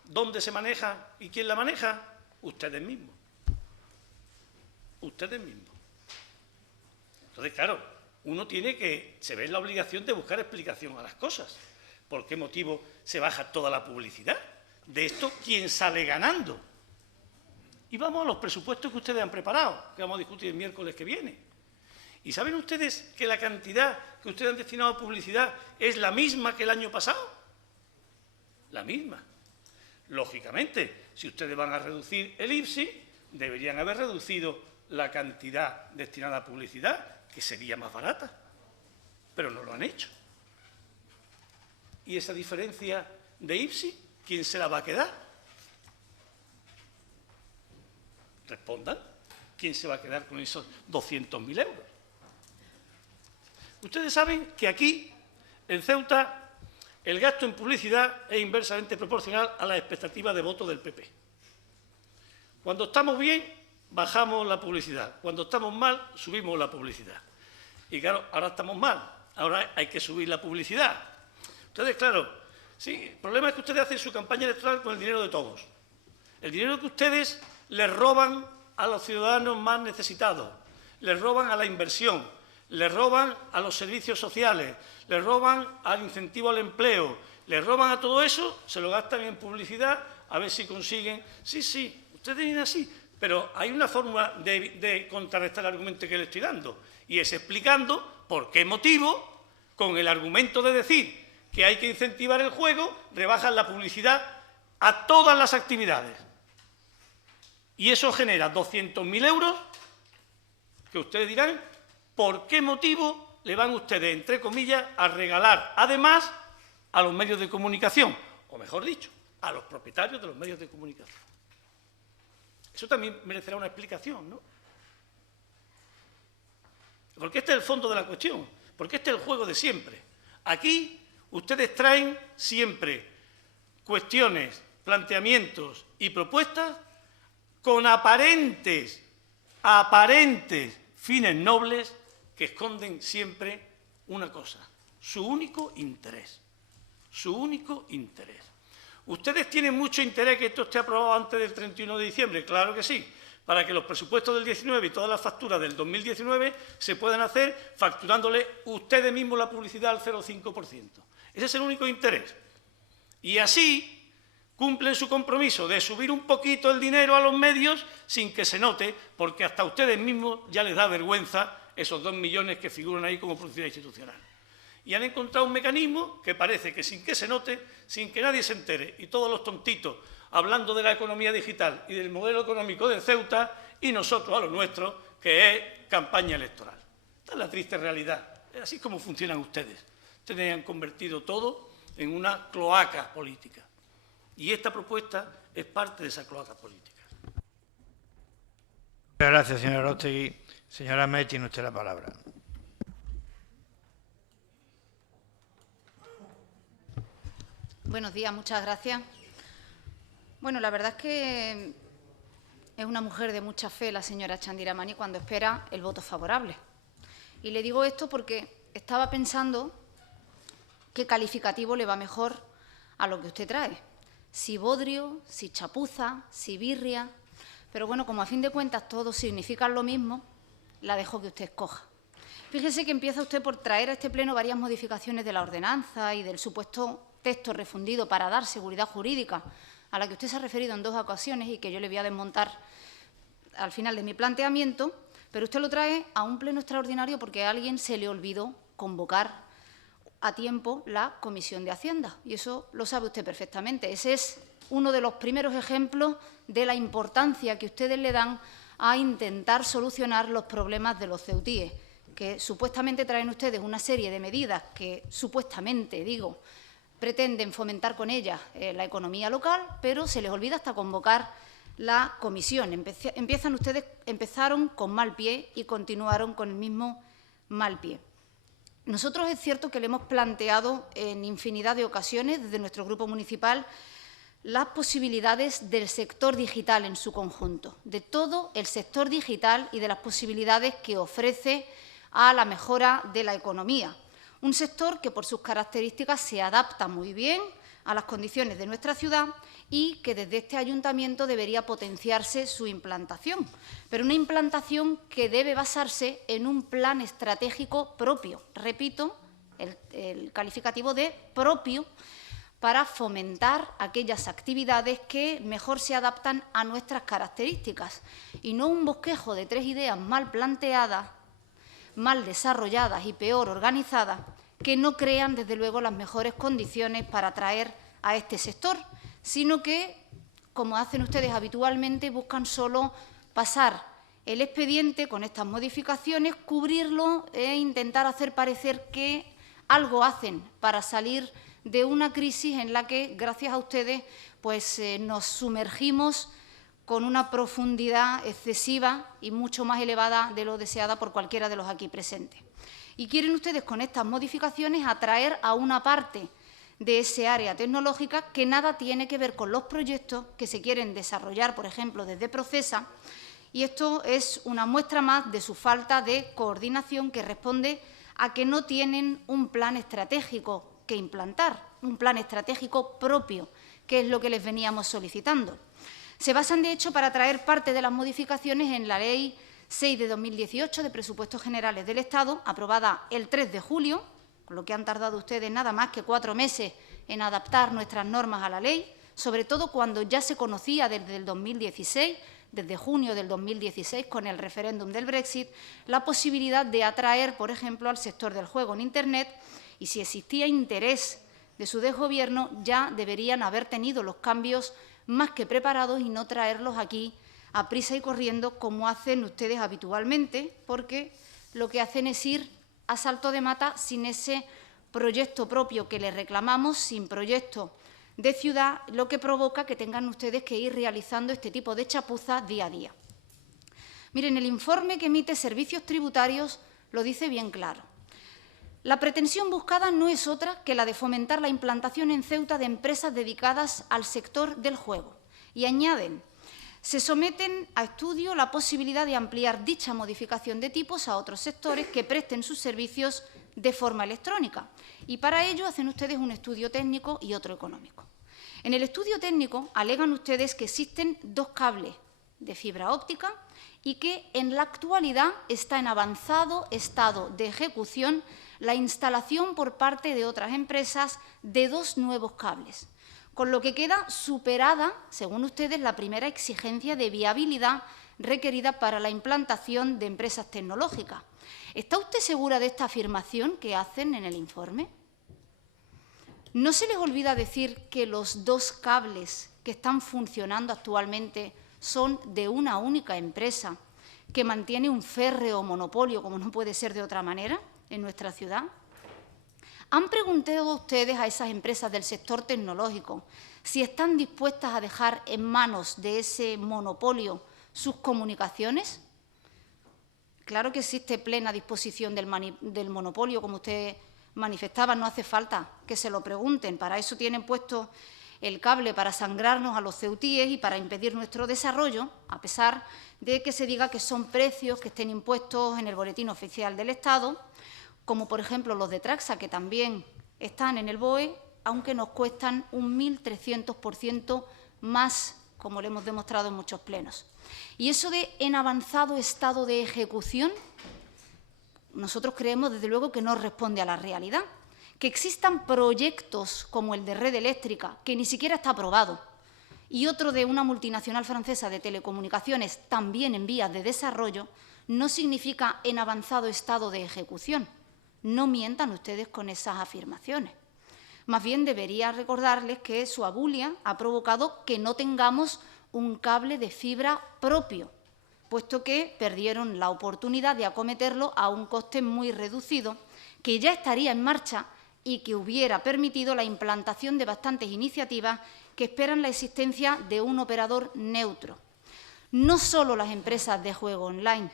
dónde se maneja y quién la maneja? Ustedes mismos. Ustedes mismos. Entonces, claro, uno se ve en la obligación de buscar explicación a las cosas. ¿Por qué motivo se baja toda la publicidad? De esto, ¿quién sale ganando? Y vamos a los presupuestos que ustedes han preparado, que vamos a discutir el miércoles que viene. ¿Y saben ustedes que la cantidad que ustedes han destinado a publicidad es la misma que el año pasado? La misma. Lógicamente, si ustedes van a reducir el IPSI, deberían haber reducido la cantidad destinada a publicidad, que sería más barata. Pero no lo han hecho. ¿Y esa diferencia de IPSI, quién se la va a quedar? Respondan. ¿Quién se va a quedar con esos 200.000 euros? Ustedes saben que aquí, en Ceuta, el gasto en publicidad es inversamente proporcional a las expectativas de voto del PP. Cuando estamos bien, bajamos la publicidad. Cuando estamos mal, subimos la publicidad. Y claro, ahora estamos mal. Ahora hay que subir la publicidad. Entonces, claro, sí, el problema es que ustedes hacen su campaña electoral con el dinero de todos. El dinero que ustedes les roban a los ciudadanos más necesitados, les roban a la inversión, les roban a los servicios sociales, les roban al incentivo al empleo Le roban a todo eso, se lo gastan en publicidad, a ver si consiguen. Sí, ustedes dicen así, pero hay una fórmula de contrarrestar el argumento que le estoy dando, y es explicando por qué motivo, con el argumento de decir que hay que incentivar el juego, rebajan la publicidad a todas las actividades. Y eso genera 200.000 euros, que ustedes dirán, ¿por qué motivo le van ustedes, entre comillas, a regalar, además, a los medios de comunicación? O mejor dicho, a los propietarios de los medios de comunicación. Eso también merecerá una explicación, ¿no? Porque este es el fondo de la cuestión, porque este es el juego de siempre. Aquí ustedes traen siempre cuestiones, planteamientos y propuestas con aparentes fines nobles que esconden siempre una cosa, su único interés. Su único interés. ¿Ustedes tienen mucho interés que esto esté aprobado antes del 31 de diciembre? Claro que sí, para que los presupuestos del 19 y todas las facturas del 2019 se puedan hacer facturándole ustedes mismos la publicidad al 0,5%. Ese es el único interés. Y así cumplen su compromiso de subir un poquito el dinero a los medios sin que se note, porque hasta a ustedes mismos ya les da vergüenza esos 2 millones que figuran ahí como publicidad institucional. Y han encontrado un mecanismo que parece que sin que se note, sin que nadie se entere, y todos los tontitos hablando de la economía digital y del modelo económico de Ceuta, y nosotros a lo nuestro, que es campaña electoral. Esta es la triste realidad. Es así como funcionan ustedes. Ustedes han convertido todo en una cloaca política. Y esta propuesta es parte de esa cloaca política. Muchas gracias, señora Aróstegui. Señora May, tiene usted la palabra. Buenos días, muchas gracias. Bueno, la verdad es que es una mujer de mucha fe la señora Chandira Mani cuando espera el voto favorable. Y le digo esto porque estaba pensando qué calificativo le va mejor a lo que usted trae. Si bodrio, si chapuza, si birria. Pero bueno, como a fin de cuentas todos significan lo mismo, la dejo que usted escoja. Fíjese que empieza usted por traer a este pleno varias modificaciones de la ordenanza y del supuesto texto refundido para dar seguridad jurídica, a la que usted se ha referido en 2 ocasiones y que yo le voy a desmontar al final de mi planteamiento, pero usted lo trae a un pleno extraordinario porque a alguien se le olvidó convocar a tiempo la Comisión de Hacienda, y eso lo sabe usted perfectamente. Ese es uno de los primeros ejemplos de la importancia que ustedes le dan a intentar solucionar los problemas de los ceutíes, que supuestamente traen ustedes una serie de medidas que supuestamente, digo, pretenden fomentar con ellas la economía local, pero se les olvida hasta convocar la comisión. Empezaron con mal pie y continuaron con el mismo mal pie. Nosotros es cierto que le hemos planteado en infinidad de ocasiones desde nuestro grupo municipal las posibilidades del sector digital en su conjunto, de todo el sector digital y de las posibilidades que ofrece a la mejora de la economía. Un sector que por sus características se adapta muy bien a las condiciones de nuestra ciudad y que desde este ayuntamiento debería potenciarse su implantación, pero una implantación que debe basarse en un plan estratégico propio. Repito, el calificativo de propio, para fomentar aquellas actividades que mejor se adaptan a nuestras características y no un bosquejo de 3 ideas mal planteadas, mal desarrolladas y peor organizadas, que no crean, desde luego, las mejores condiciones para atraer a este sector, sino que, como hacen ustedes habitualmente, buscan solo pasar el expediente con estas modificaciones, cubrirlo e intentar hacer parecer que algo hacen para salir de una crisis en la que, gracias a ustedes, pues nos sumergimos con una profundidad excesiva y mucho más elevada de lo deseada por cualquiera de los aquí presentes. Y quieren ustedes con estas modificaciones atraer a una parte de ese área tecnológica que nada tiene que ver con los proyectos que se quieren desarrollar, por ejemplo, desde Procesa, y esto es una muestra más de su falta de coordinación, que responde a que no tienen un plan estratégico que implantar, un plan estratégico propio, que es lo que les veníamos solicitando. Se basan, de hecho, para traer parte de las modificaciones en la Ley 6 de 2018 de Presupuestos Generales del Estado, aprobada el 3 de julio, con lo que han tardado ustedes nada más que 4 meses en adaptar nuestras normas a la ley, sobre todo cuando ya se conocía desde el 2016, desde junio del 2016, con el referéndum del Brexit, la posibilidad de atraer, por ejemplo, al sector del juego en Internet, y si existía interés de su desgobierno, ya deberían haber tenido los cambios más que preparados y no traerlos aquí a prisa y corriendo como hacen ustedes habitualmente, porque lo que hacen es ir a salto de mata sin ese proyecto propio que les reclamamos, sin proyecto de ciudad, lo que provoca que tengan ustedes que ir realizando este tipo de chapuzas día a día. Miren, el informe que emite Servicios Tributarios lo dice bien claro. La pretensión buscada no es otra que la de fomentar la implantación en Ceuta de empresas dedicadas al sector del juego. Y añaden, se someten a estudio la posibilidad de ampliar dicha modificación de tipos a otros sectores que presten sus servicios de forma electrónica. Y para ello hacen ustedes un estudio técnico y otro económico. En el estudio técnico alegan ustedes que existen 2 cables de fibra óptica y que en la actualidad está en avanzado estado de ejecución la instalación por parte de otras empresas de 2 nuevos cables, con lo que queda superada, según ustedes, la primera exigencia de viabilidad requerida para la implantación de empresas tecnológicas. ¿Está usted segura de esta afirmación que hacen en el informe? ¿No se les olvida decir que los 2 cables que están funcionando actualmente son de una única empresa que mantiene un férreo monopolio, como no puede ser de otra manera, en nuestra ciudad? ¿Han preguntado ustedes a esas empresas del sector tecnológico si están dispuestas a dejar en manos de ese monopolio sus comunicaciones? Claro que existe plena disposición del monopolio, como usted manifestaba, no hace falta que se lo pregunten. Para eso tienen puesto el cable, para sangrarnos a los ceutíes y para impedir nuestro desarrollo, a pesar de que se diga que son precios que estén impuestos en el Boletín Oficial del Estado, como por ejemplo los de Traxa, que también están en el BOE, aunque nos cuestan un 1.300% más, como le hemos demostrado en muchos plenos. Y eso de en avanzado estado de ejecución, nosotros creemos desde luego que no responde a la realidad. Que existan proyectos como el de Red Eléctrica, que ni siquiera está aprobado, y otro de una multinacional francesa de telecomunicaciones también en vías de desarrollo, no significa en avanzado estado de ejecución. No mientan ustedes con esas afirmaciones. Más bien debería recordarles que su abulia ha provocado que no tengamos un cable de fibra propio, puesto que perdieron la oportunidad de acometerlo a un coste muy reducido, que ya estaría en marcha y que hubiera permitido la implantación de bastantes iniciativas que esperan la existencia de un operador neutro. No solo las empresas de juego online,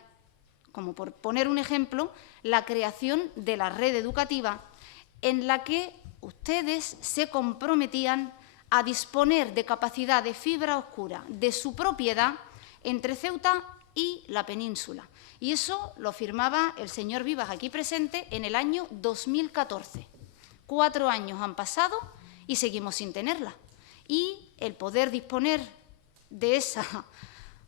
como por poner un ejemplo, la creación de la red educativa en la que ustedes se comprometían a disponer de capacidad de fibra oscura de su propiedad entre Ceuta y la península. Y eso lo firmaba el señor Vivas, aquí presente, en el año 2014. 4 años han pasado y seguimos sin tenerla. Y el poder disponer de esa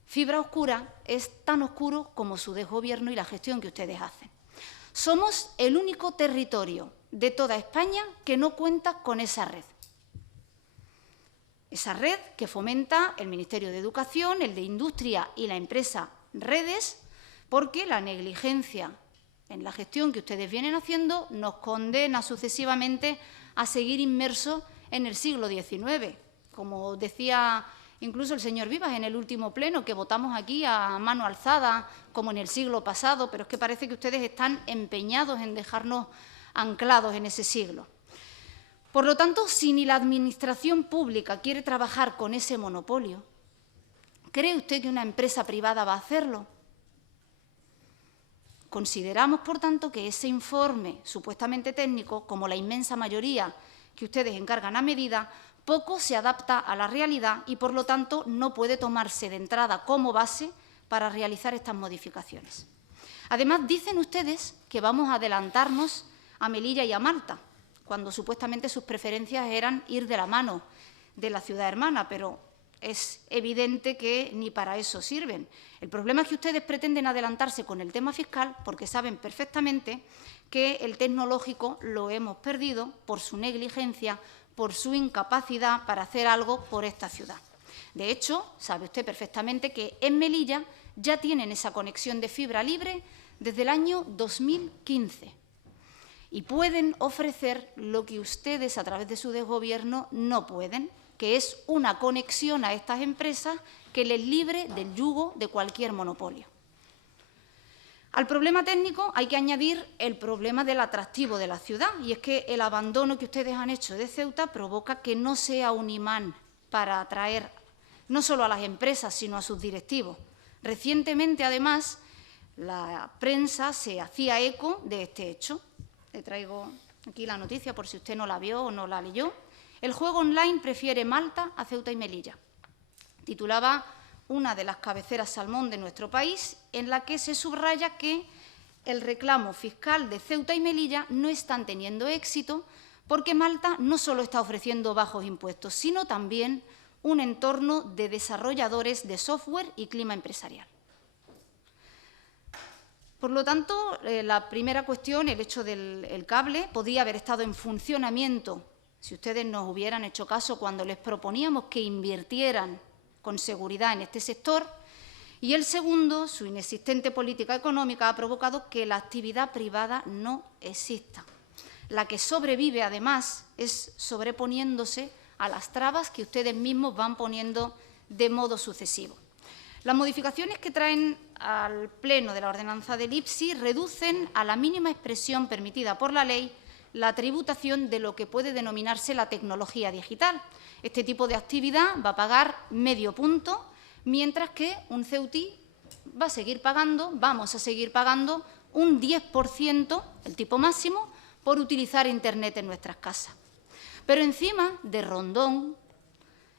fibra oscura es tan oscuro como su desgobierno y la gestión que ustedes hacen. Somos el único territorio de toda España que no cuenta con esa red. Esa red que fomenta el Ministerio de Educación, el de Industria y la empresa Redes, porque la negligencia en la gestión que ustedes vienen haciendo nos condena sucesivamente a seguir inmersos en el siglo XIX. Como decía incluso el señor Vivas en el último pleno, que votamos aquí a mano alzada, como en el siglo pasado, pero es que parece que ustedes están empeñados en dejarnos anclados en ese siglo. Por lo tanto, si ni la Administración pública quiere trabajar con ese monopolio, ¿cree usted que una empresa privada va a hacerlo? Consideramos, por tanto, que ese informe supuestamente técnico, como la inmensa mayoría que ustedes encargan a medida, poco se adapta a la realidad y, por lo tanto, no puede tomarse de entrada como base para realizar estas modificaciones. Además, dicen ustedes que vamos a adelantarnos a Melilla y a Malta, cuando supuestamente sus preferencias eran ir de la mano de la ciudad hermana, pero es evidente que ni para eso sirven. El problema es que ustedes pretenden adelantarse con el tema fiscal porque saben perfectamente que el tecnológico lo hemos perdido por su negligencia, por su incapacidad para hacer algo por esta ciudad. De hecho, sabe usted perfectamente que en Melilla ya tienen esa conexión de fibra libre desde el año 2015 y pueden ofrecer lo que ustedes, a través de su desgobierno, no pueden, que es una conexión a estas empresas que les libre del yugo de cualquier monopolio. Al problema técnico hay que añadir el problema del atractivo de la ciudad, y es que el abandono que ustedes han hecho de Ceuta provoca que no sea un imán para atraer no solo a las empresas, sino a sus directivos. Recientemente, además, la prensa se hacía eco de este hecho. Le traigo aquí la noticia por si usted no la vio o no la leyó. El juego online prefiere Malta a Ceuta y Melilla. Titulaba una de las cabeceras salmón de nuestro país, en la que se subraya que el reclamo fiscal de Ceuta y Melilla no están teniendo éxito porque Malta no solo está ofreciendo bajos impuestos, sino también un entorno de desarrolladores de software y clima empresarial. Por lo tanto, la primera cuestión, el hecho del cable, podía haber estado en funcionamiento si ustedes nos hubieran hecho caso cuando les proponíamos que invirtieran con seguridad en este sector. Y el segundo, su inexistente política económica ha provocado que la actividad privada no exista. La que sobrevive, además, es sobreponiéndose a las trabas que ustedes mismos van poniendo de modo sucesivo. Las modificaciones que traen al Pleno de la ordenanza del IPSI reducen a la mínima expresión permitida por la ley la tributación de lo que puede denominarse la tecnología digital. Este tipo de actividad va a pagar medio punto, mientras que un ceutí va a seguir pagando, vamos a seguir pagando un 10%, el tipo máximo, por utilizar Internet en nuestras casas. Pero encima de rondón,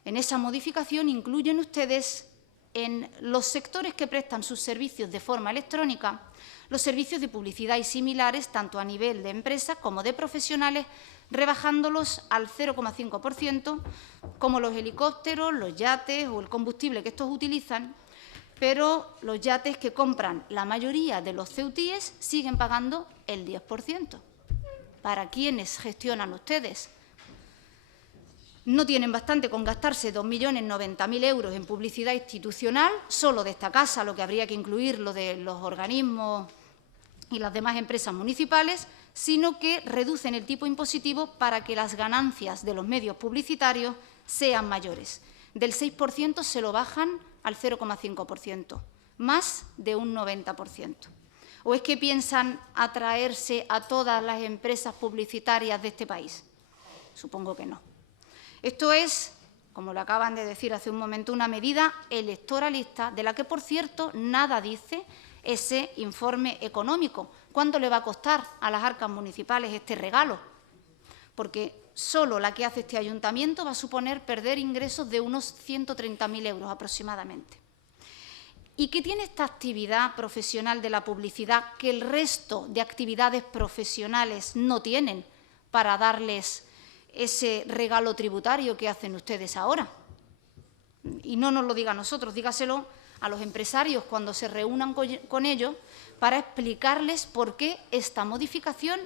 en esa modificación incluyen ustedes en los sectores que prestan sus servicios de forma electrónica los servicios de publicidad y similares, tanto a nivel de empresas como de profesionales, rebajándolos al 0,5%, como los helicópteros, los yates o el combustible que estos utilizan, pero los yates que compran la mayoría de los ceutíes siguen pagando el 10%. ¿Para quiénes gestionan ustedes? No tienen bastante con gastarse 2.090.000 euros en publicidad institucional, solo de esta casa, lo que habría que incluir lo de los organismos y las demás empresas municipales, sino que reducen el tipo impositivo para que las ganancias de los medios publicitarios sean mayores. Del 6% se lo bajan al 0,5%, más de un 90%. ¿O es que piensan atraerse a todas las empresas publicitarias de este país? Supongo que no. Esto es, como lo acaban de decir hace un momento, una medida electoralista de la que, por cierto, nada dice ese informe económico. ¿Cuánto le va a costar a las arcas municipales este regalo? Porque solo la que hace este ayuntamiento va a suponer perder ingresos de unos 130.000 euros aproximadamente. ¿Y qué tiene esta actividad profesional de la publicidad que el resto de actividades profesionales no tienen para darles ese regalo tributario que hacen ustedes ahora? Y no nos lo diga a nosotros, dígaselo a los empresarios cuando se reúnan con ellos para explicarles por qué esta modificación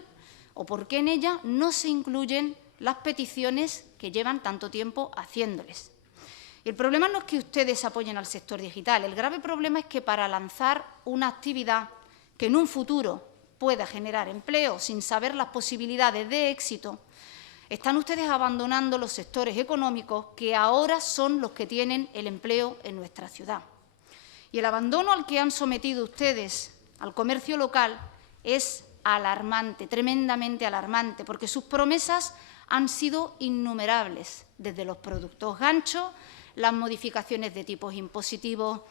o por qué en ella no se incluyen las peticiones que llevan tanto tiempo haciéndoles. Y el problema no es que ustedes apoyen al sector digital, el grave problema es que para lanzar una actividad que en un futuro pueda generar empleo sin saber las posibilidades de éxito, están ustedes abandonando los sectores económicos que ahora son los que tienen el empleo en nuestra ciudad. Y el abandono al que han sometido ustedes al comercio local es alarmante, tremendamente alarmante, porque sus promesas han sido innumerables, desde los productos gancho, las modificaciones de tipos impositivos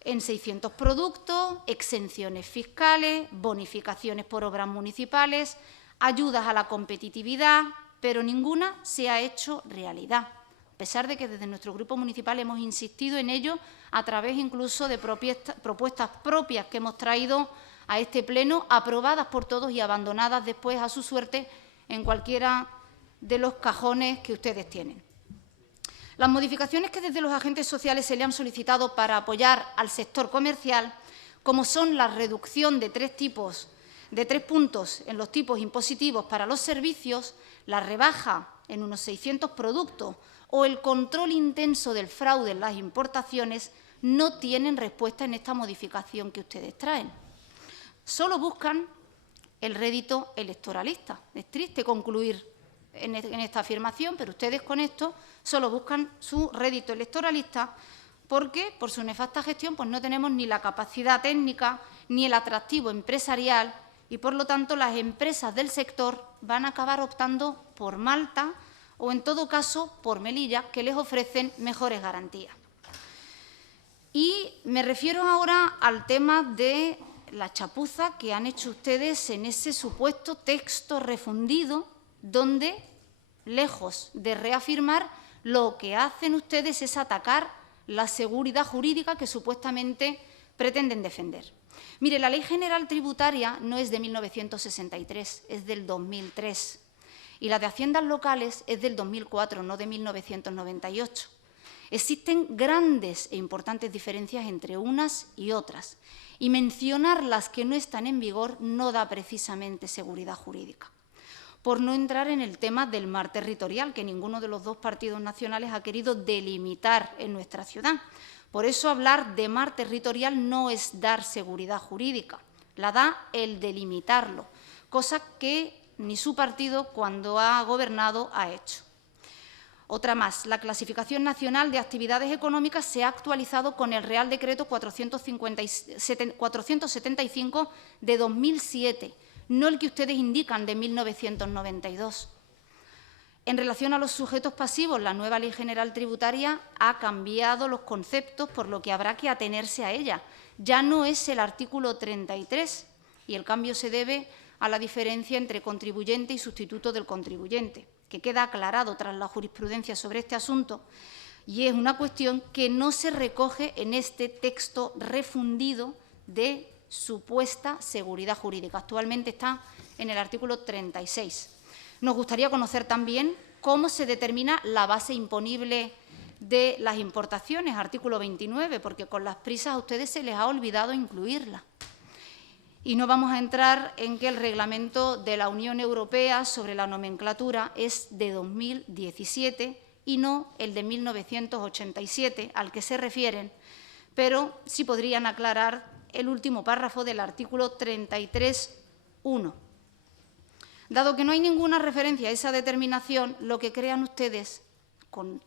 en 600 productos, exenciones fiscales, bonificaciones por obras municipales, ayudas a la competitividad, pero ninguna se ha hecho realidad, a pesar de que desde nuestro grupo municipal hemos insistido en ello a través incluso de propuestas propias que hemos traído a este Pleno, aprobadas por todos y abandonadas después a su suerte en cualquiera de los cajones que ustedes tienen. Las modificaciones que desde los agentes sociales se le han solicitado para apoyar al sector comercial, como son la reducción de 3 puntos en los tipos impositivos para los servicios, la rebaja en unos 600 productos o el control intenso del fraude en las importaciones no tienen respuesta en esta modificación que ustedes traen. Solo buscan el rédito electoralista. Es triste concluir en esta afirmación, pero ustedes con esto solo buscan su rédito electoralista porque, por su nefasta gestión, pues no tenemos ni la capacidad técnica ni el atractivo empresarial y, por lo tanto, las empresas del sector van a acabar optando por Malta o, en todo caso, por Melilla, que les ofrecen mejores garantías. Y me refiero ahora al tema de la chapuza que han hecho ustedes en ese supuesto texto refundido, donde, lejos de reafirmar, lo que hacen ustedes es atacar la seguridad jurídica que supuestamente pretenden defender. Mire, la Ley General Tributaria no es de 1963, es del 2003. Y la de Haciendas Locales es del 2004, no de 1998. Existen grandes e importantes diferencias entre unas y otras, y mencionar las que no están en vigor no da precisamente seguridad jurídica. Por no entrar en el tema del mar territorial, que ninguno de los dos partidos nacionales ha querido delimitar en nuestra ciudad. Por eso hablar de mar territorial no es dar seguridad jurídica, la da el delimitarlo, cosa que ni su partido, cuando ha gobernado, ha hecho. Otra más, la clasificación nacional de actividades económicas se ha actualizado con el Real Decreto 475 de 2007, no el que ustedes indican de 1992. En relación a los sujetos pasivos, la nueva Ley General Tributaria ha cambiado los conceptos, por lo que habrá que atenerse a ella. Ya no es el artículo 33 y el cambio se debe a la diferencia entre contribuyente y sustituto del contribuyente, que queda aclarado tras la jurisprudencia sobre este asunto, y es una cuestión que no se recoge en este texto refundido de supuesta seguridad jurídica. Actualmente está en el artículo 36. Nos gustaría conocer también cómo se determina la base imponible de las importaciones, artículo 29, porque con las prisas a ustedes se les ha olvidado incluirla. Y no vamos a entrar en que el reglamento de la Unión Europea sobre la nomenclatura es de 2017 y no el de 1987 al que se refieren, pero sí podrían aclarar el último párrafo del artículo 33.1. Dado que no hay ninguna referencia a esa determinación, lo que crean ustedes, con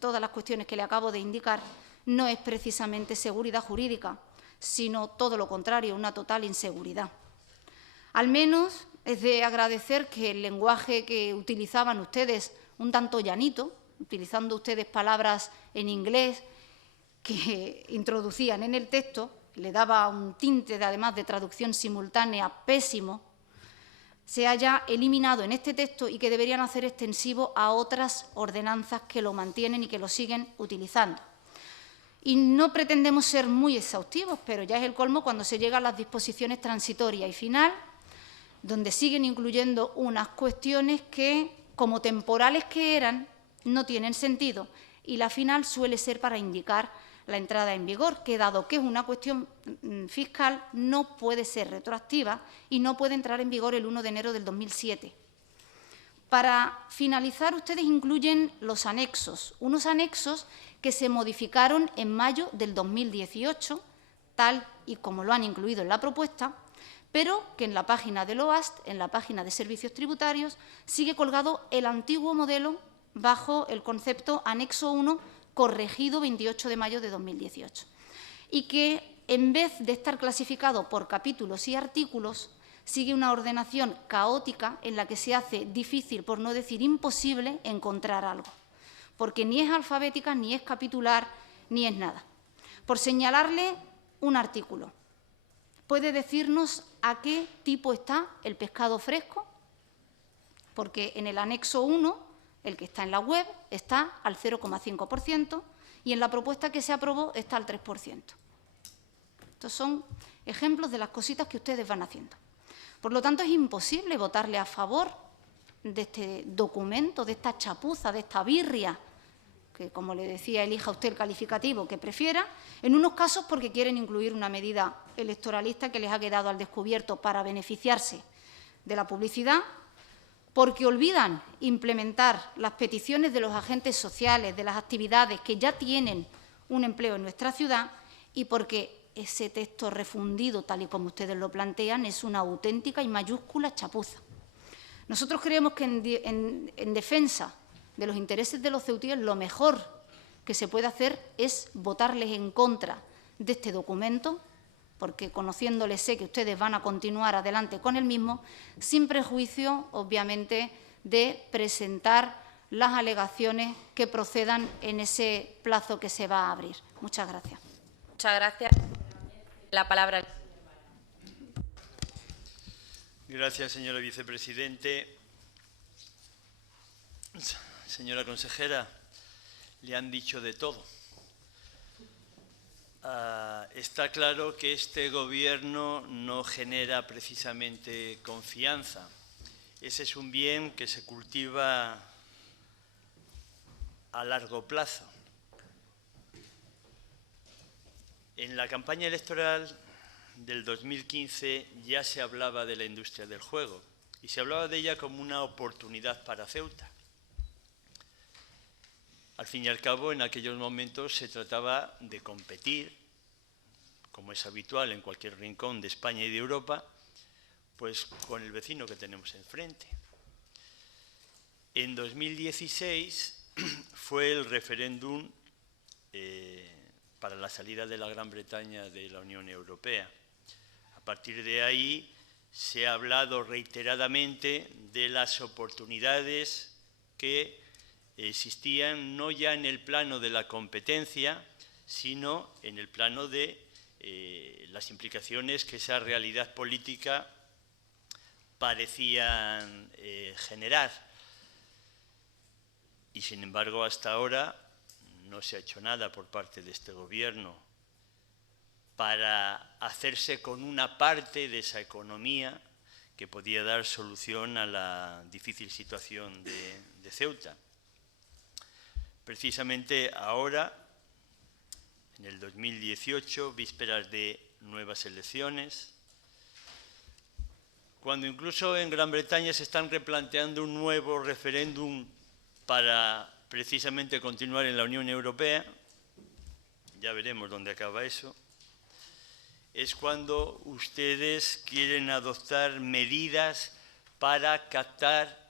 todas las cuestiones que le acabo de indicar, no es precisamente seguridad jurídica, sino todo lo contrario, una total inseguridad. Al menos es de agradecer que el lenguaje que utilizaban ustedes, un tanto llanito, utilizando ustedes palabras en inglés que introducían en el texto, le daba un tinte, además de traducción simultánea, pésimo, se haya eliminado en este texto y que deberían hacer extensivo a otras ordenanzas que lo mantienen y que lo siguen utilizando. Y no pretendemos ser muy exhaustivos, pero ya es el colmo cuando se llega a las disposiciones transitorias y final, donde siguen incluyendo unas cuestiones que, como temporales que eran, no tienen sentido, y la final suele ser para indicar la entrada en vigor, que dado que es una cuestión fiscal, no puede ser retroactiva y no puede entrar en vigor el 1 de enero del 2007. Para finalizar, ustedes incluyen los anexos, unos anexos que se modificaron en mayo del 2018, tal y como lo han incluido en la propuesta, pero que en la página del OAST, en la página de servicios tributarios, sigue colgado el antiguo modelo bajo el concepto anexo 1, corregido 28 de mayo de 2018, y que, en vez de estar clasificado por capítulos y artículos, sigue una ordenación caótica en la que se hace difícil, por no decir imposible, encontrar algo, porque ni es alfabética, ni es capitular, ni es nada. Por señalarle un artículo, ¿puede decirnos a qué tipo está el pescado fresco? Porque en el anexo 1, el que está en la web, está al 0,5% y en la propuesta que se aprobó está al 3%. Estos son ejemplos de las cositas que ustedes van haciendo. Por lo tanto, es imposible votarle a favor de este documento, de esta chapuza, de esta birria, que, como le decía, elija usted el calificativo que prefiera, en unos casos porque quieren incluir una medida electoralista que les ha quedado al descubierto para beneficiarse de la publicidad, porque olvidan implementar las peticiones de los agentes sociales, de las actividades que ya tienen un empleo en nuestra ciudad, y porque ese texto refundido, tal y como ustedes lo plantean, es una auténtica y mayúscula chapuza. Nosotros creemos que en defensa de los intereses de los ceutíes lo mejor que se puede hacer es votarles en contra de este documento, porque conociéndoles sé que ustedes van a continuar adelante con el mismo, sin prejuicio, obviamente, de presentar las alegaciones que procedan en ese plazo que se va a abrir. Muchas gracias. Muchas gracias. La palabra. Gracias, señora vicepresidente. Señora consejera, le han dicho de todo. Está claro que este Gobierno no genera precisamente confianza. Ese es un bien que se cultiva a largo plazo. En la campaña electoral del 2015 ya se hablaba de la industria del juego y se hablaba de ella como una oportunidad para Ceuta. Al fin y al cabo, en aquellos momentos se trataba de competir, como es habitual en cualquier rincón de España y de Europa, pues con el vecino que tenemos enfrente. En 2016 fue el referéndum para la salida de la Gran Bretaña de la Unión Europea. A partir de ahí se ha hablado reiteradamente de las oportunidades que existían no ya en el plano de la competencia, sino en el plano de las implicaciones que esa realidad política parecían generar. Y sin embargo, hasta ahora no se ha hecho nada por parte de este Gobierno para hacerse con una parte de esa economía que podía dar solución a la difícil situación de Ceuta. Precisamente ahora, en el 2018, vísperas de nuevas elecciones, cuando incluso en Gran Bretaña se están replanteando un nuevo referéndum para precisamente continuar en la Unión Europea, ya veremos dónde acaba eso, es cuando ustedes quieren adoptar medidas para captar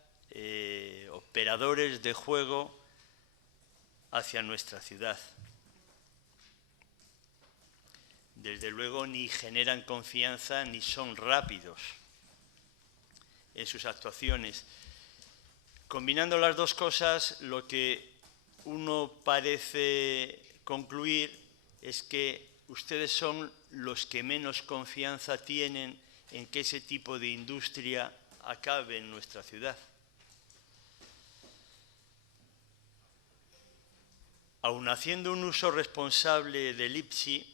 operadores de juego hacia nuestra ciudad. Desde luego ni generan confianza ni son rápidos en sus actuaciones. Combinando las dos cosas, lo que uno parece concluir es que ustedes son los que menos confianza tienen en que ese tipo de industria acabe en nuestra ciudad. Aun haciendo un uso responsable del IPSI,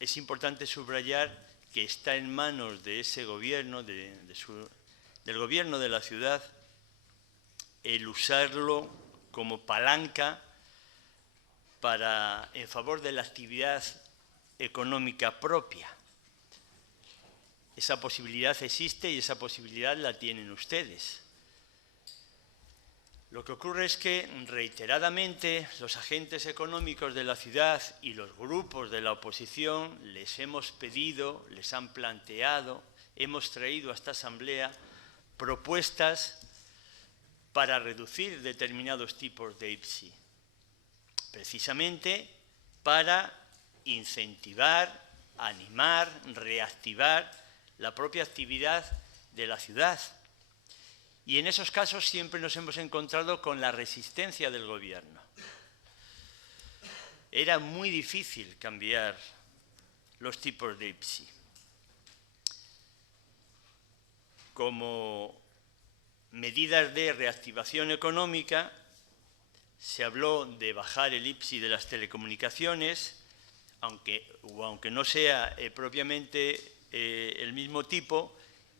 es importante subrayar que está en manos de ese gobierno, del gobierno de la ciudad, el usarlo como palanca en favor de la actividad económica propia. Esa posibilidad existe y esa posibilidad la tienen ustedes. Lo que ocurre es que reiteradamente los agentes económicos de la ciudad y los grupos de la oposición les hemos pedido, les han planteado, hemos traído a esta asamblea propuestas para reducir determinados tipos de IPSI, precisamente para incentivar, animar, reactivar la propia actividad de la ciudad. Y en esos casos siempre nos hemos encontrado con la resistencia del Gobierno. Era muy difícil cambiar los tipos de IPSI. Como medidas de reactivación económica, se habló de bajar el IPSI de las telecomunicaciones, aunque no sea propiamente el mismo tipo,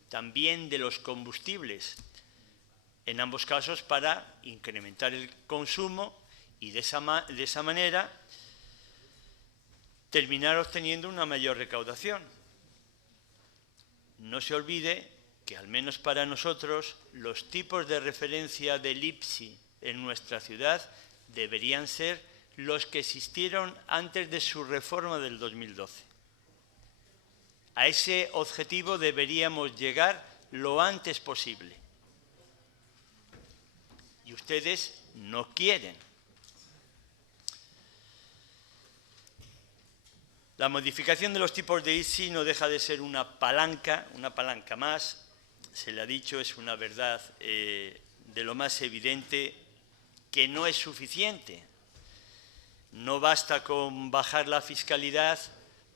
también de los combustibles, en ambos casos para incrementar el consumo y de esa manera terminar obteniendo una mayor recaudación. No se olvide que, al menos para nosotros, los tipos de referencia del IPSI en nuestra ciudad deberían ser los que existieron antes de su reforma del 2012. A ese objetivo deberíamos llegar lo antes posible. Y ustedes no quieren. La modificación de los tipos de IPSI no deja de ser una palanca más. Se le ha dicho, es una verdad de lo más evidente, que no es suficiente. No basta con bajar la fiscalidad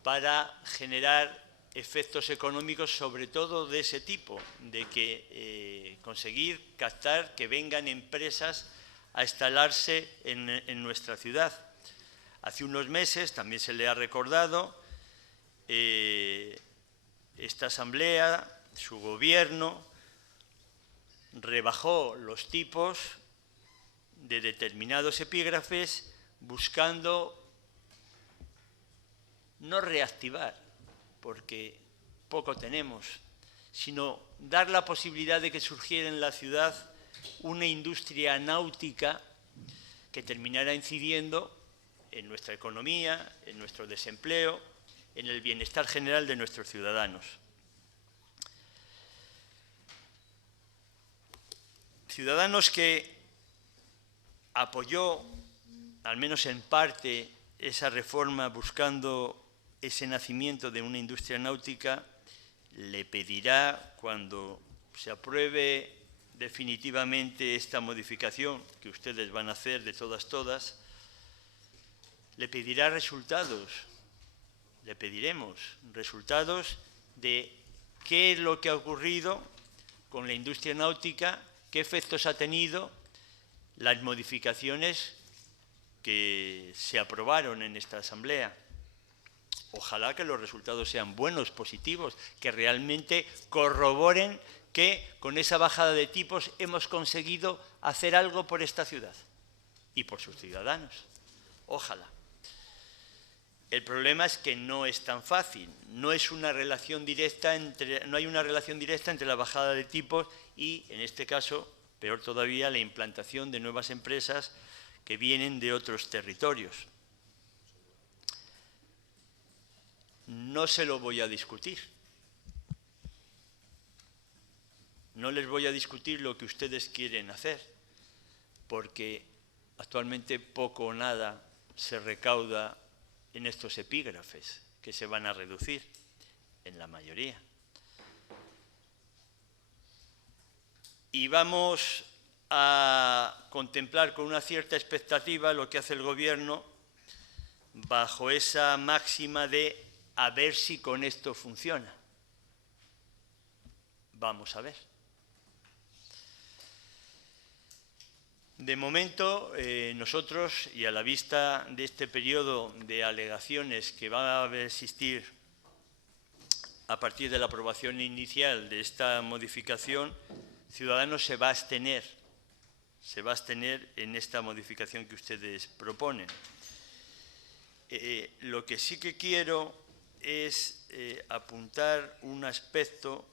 para generar efectos económicos, sobre todo de ese tipo, de que conseguir captar que vengan empresas a instalarse en nuestra ciudad. Hace unos meses, también se le ha recordado, esta Asamblea, su gobierno, rebajó los tipos de determinados epígrafes buscando no reactivar, porque poco tenemos, sino dar la posibilidad de que surgiera en la ciudad una industria náutica que terminara incidiendo en nuestra economía, en nuestro desempleo, en el bienestar general de nuestros ciudadanos. Ciudadanos que apoyó, al menos en parte, esa reforma buscando ese nacimiento de una industria náutica, le pedirá, cuando se apruebe definitivamente esta modificación que ustedes van a hacer de todas, le pedirá resultados, le pediremos resultados de qué es lo que ha ocurrido con la industria náutica, qué efectos ha tenido las modificaciones que se aprobaron en esta Asamblea. Ojalá que los resultados sean buenos, positivos, que realmente corroboren que con esa bajada de tipos hemos conseguido hacer algo por esta ciudad y por sus ciudadanos. Ojalá. El problema es que no es tan fácil, no hay una relación directa entre la bajada de tipos y, en este caso, peor todavía, la implantación de nuevas empresas que vienen de otros territorios. No se lo voy a discutir. No les voy a discutir lo que ustedes quieren hacer, porque actualmente poco o nada se recauda en estos epígrafes, que se van a reducir en la mayoría. Y vamos a contemplar con una cierta expectativa lo que hace el Gobierno bajo esa máxima de a ver si con esto funciona. Vamos a ver. De momento, nosotros, y a la vista de este periodo de alegaciones que va a existir a partir de la aprobación inicial de esta modificación, Ciudadanos se va a abstener en esta modificación que ustedes proponen. Lo que sí que quiero es apuntar un aspecto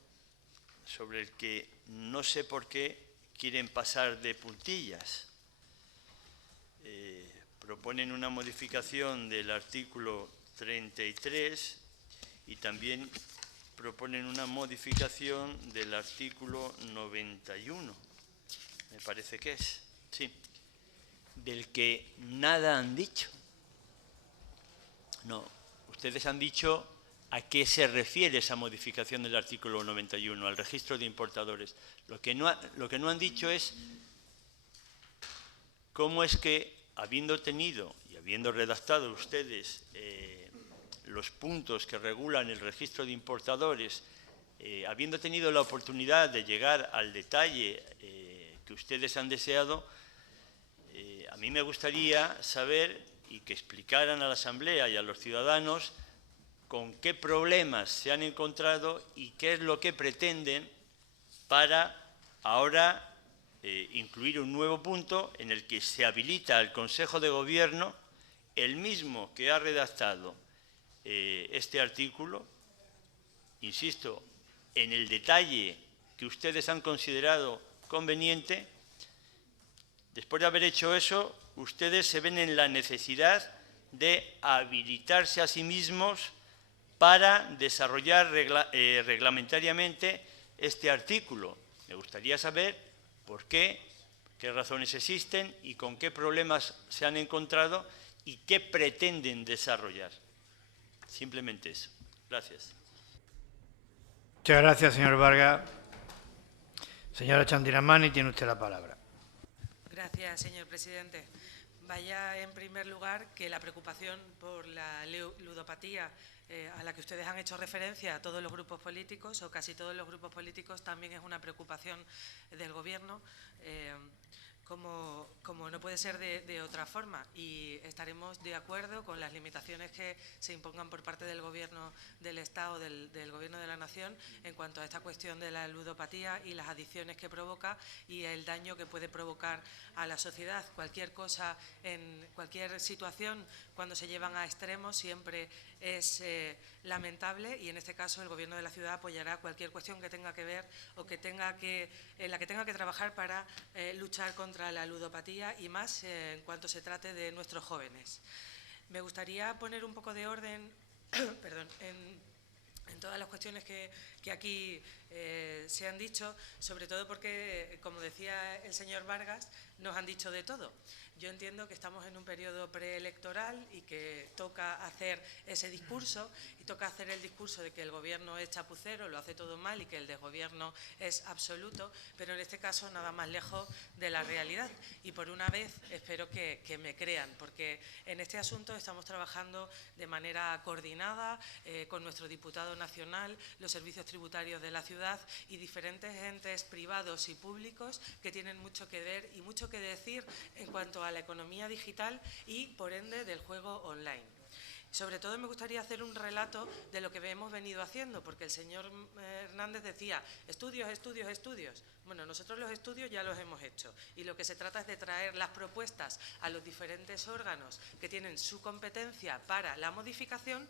sobre el que no sé por qué quieren pasar de puntillas. Proponen una modificación del artículo 33 y también proponen una modificación del artículo 91, me parece que es, sí, del que nada han dicho. No, ustedes han dicho a qué se refiere esa modificación del artículo 91, al registro de importadores. Lo que no han dicho es cómo es que, habiendo tenido y habiendo redactado ustedes los puntos que regulan el registro de importadores, habiendo tenido la oportunidad de llegar al detalle que ustedes han deseado, a mí me gustaría saber y que explicaran a la Asamblea y a los ciudadanos con qué problemas se han encontrado y qué es lo que pretenden para ahora incluir un nuevo punto en el que se habilita al Consejo de Gobierno, el mismo que ha redactado este artículo, insisto, en el detalle que ustedes han considerado conveniente, después de haber hecho eso, ustedes se ven en la necesidad de habilitarse a sí mismos para desarrollar reglamentariamente este artículo. Me gustaría saber por qué razones existen y con qué problemas se han encontrado y qué pretenden desarrollar. Simplemente eso. Gracias. Muchas gracias, señor Vargas. Señora Chandiramani, tiene usted la palabra. Gracias, señor presidente. Vaya, en primer lugar, que la preocupación por la ludopatía a la que ustedes han hecho referencia a todos los grupos políticos, o casi todos los grupos políticos, también es una preocupación del Gobierno, como no puede ser de otra forma, y estaremos de acuerdo con las limitaciones que se impongan por parte del Gobierno del Estado, del Gobierno de la Nación, en cuanto a esta cuestión de la ludopatía y las adicciones que provoca y el daño que puede provocar a la sociedad. Cualquier cosa, en cualquier situación, cuando se llevan a extremos, siempre es lamentable, y en este caso el Gobierno de la ciudad apoyará cualquier cuestión que tenga que ver o que en la que tenga que trabajar para luchar contra la ludopatía, y más en cuanto se trate de nuestros jóvenes. Me gustaría poner un poco de orden perdón, en todas las cuestiones que aquí se han dicho, sobre todo porque, como decía el señor Vargas, nos han dicho de todo. Yo entiendo que estamos en un periodo preelectoral y que toca hacer ese discurso, y toca hacer el discurso de que el Gobierno es chapucero, lo hace todo mal y que el desgobierno es absoluto, pero en este caso nada más lejos de la realidad. Y por una vez espero que me crean, porque en este asunto estamos trabajando de manera coordinada con nuestro diputado nacional, los servicios tributarios de la ciudad y diferentes entes privados y públicos que tienen mucho que ver y mucho que decir en cuanto a la economía digital y, por ende, del juego online. Sobre todo me gustaría hacer un relato de lo que hemos venido haciendo, porque el señor Hernández decía estudios, estudios, estudios. Bueno, nosotros los estudios ya los hemos hecho, y lo que se trata es de traer las propuestas a los diferentes órganos que tienen su competencia para la modificación,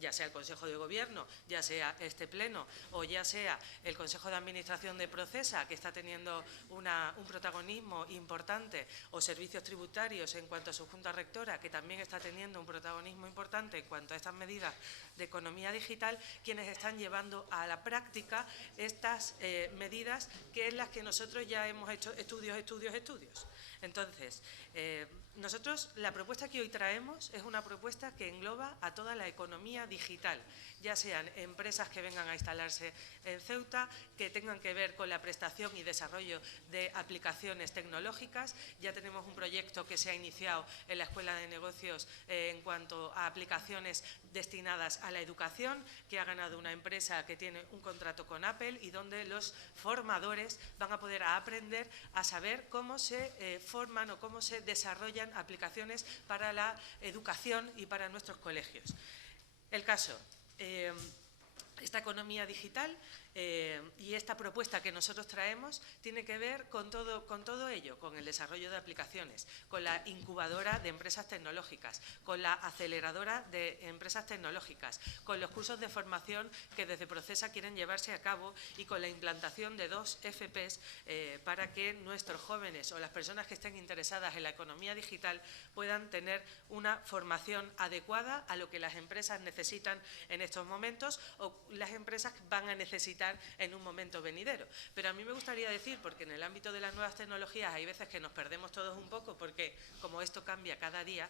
ya sea el Consejo de Gobierno, ya sea este Pleno o ya sea el Consejo de Administración de Procesa, que está teniendo un protagonismo importante, o servicios tributarios en cuanto a su Junta Rectora, que también está teniendo un protagonismo importante en cuanto a estas medidas de economía digital, quienes están llevando a la práctica estas medidas, que es las que nosotros ya hemos hecho estudios. Entonces, nosotros, la propuesta que hoy traemos es una propuesta que engloba a toda la economía digital, ya sean empresas que vengan a instalarse en Ceuta, que tengan que ver con la prestación y desarrollo de aplicaciones tecnológicas. Ya tenemos un proyecto que se ha iniciado en la Escuela de Negocios en cuanto a aplicaciones destinadas a la educación, que ha ganado una empresa que tiene un contrato con Apple, y donde los formadores van a poder aprender a saber cómo se forman o cómo se desarrollan aplicaciones para la educación y para nuestros colegios. El caso, esta economía digital y esta propuesta que nosotros traemos tiene que ver con todo ello, con el desarrollo de aplicaciones, con la incubadora de empresas tecnológicas, con la aceleradora de empresas tecnológicas, con los cursos de formación que desde Procesa quieren llevarse a cabo, y con la implantación de 2 FPs para que nuestros jóvenes o las personas que estén interesadas en la economía digital puedan tener una formación adecuada a lo que las empresas necesitan en estos momentos, o las empresas van a necesitar en un momento venidero. Pero a mí me gustaría decir, porque en el ámbito de las nuevas tecnologías hay veces que nos perdemos todos un poco, porque como esto cambia cada día,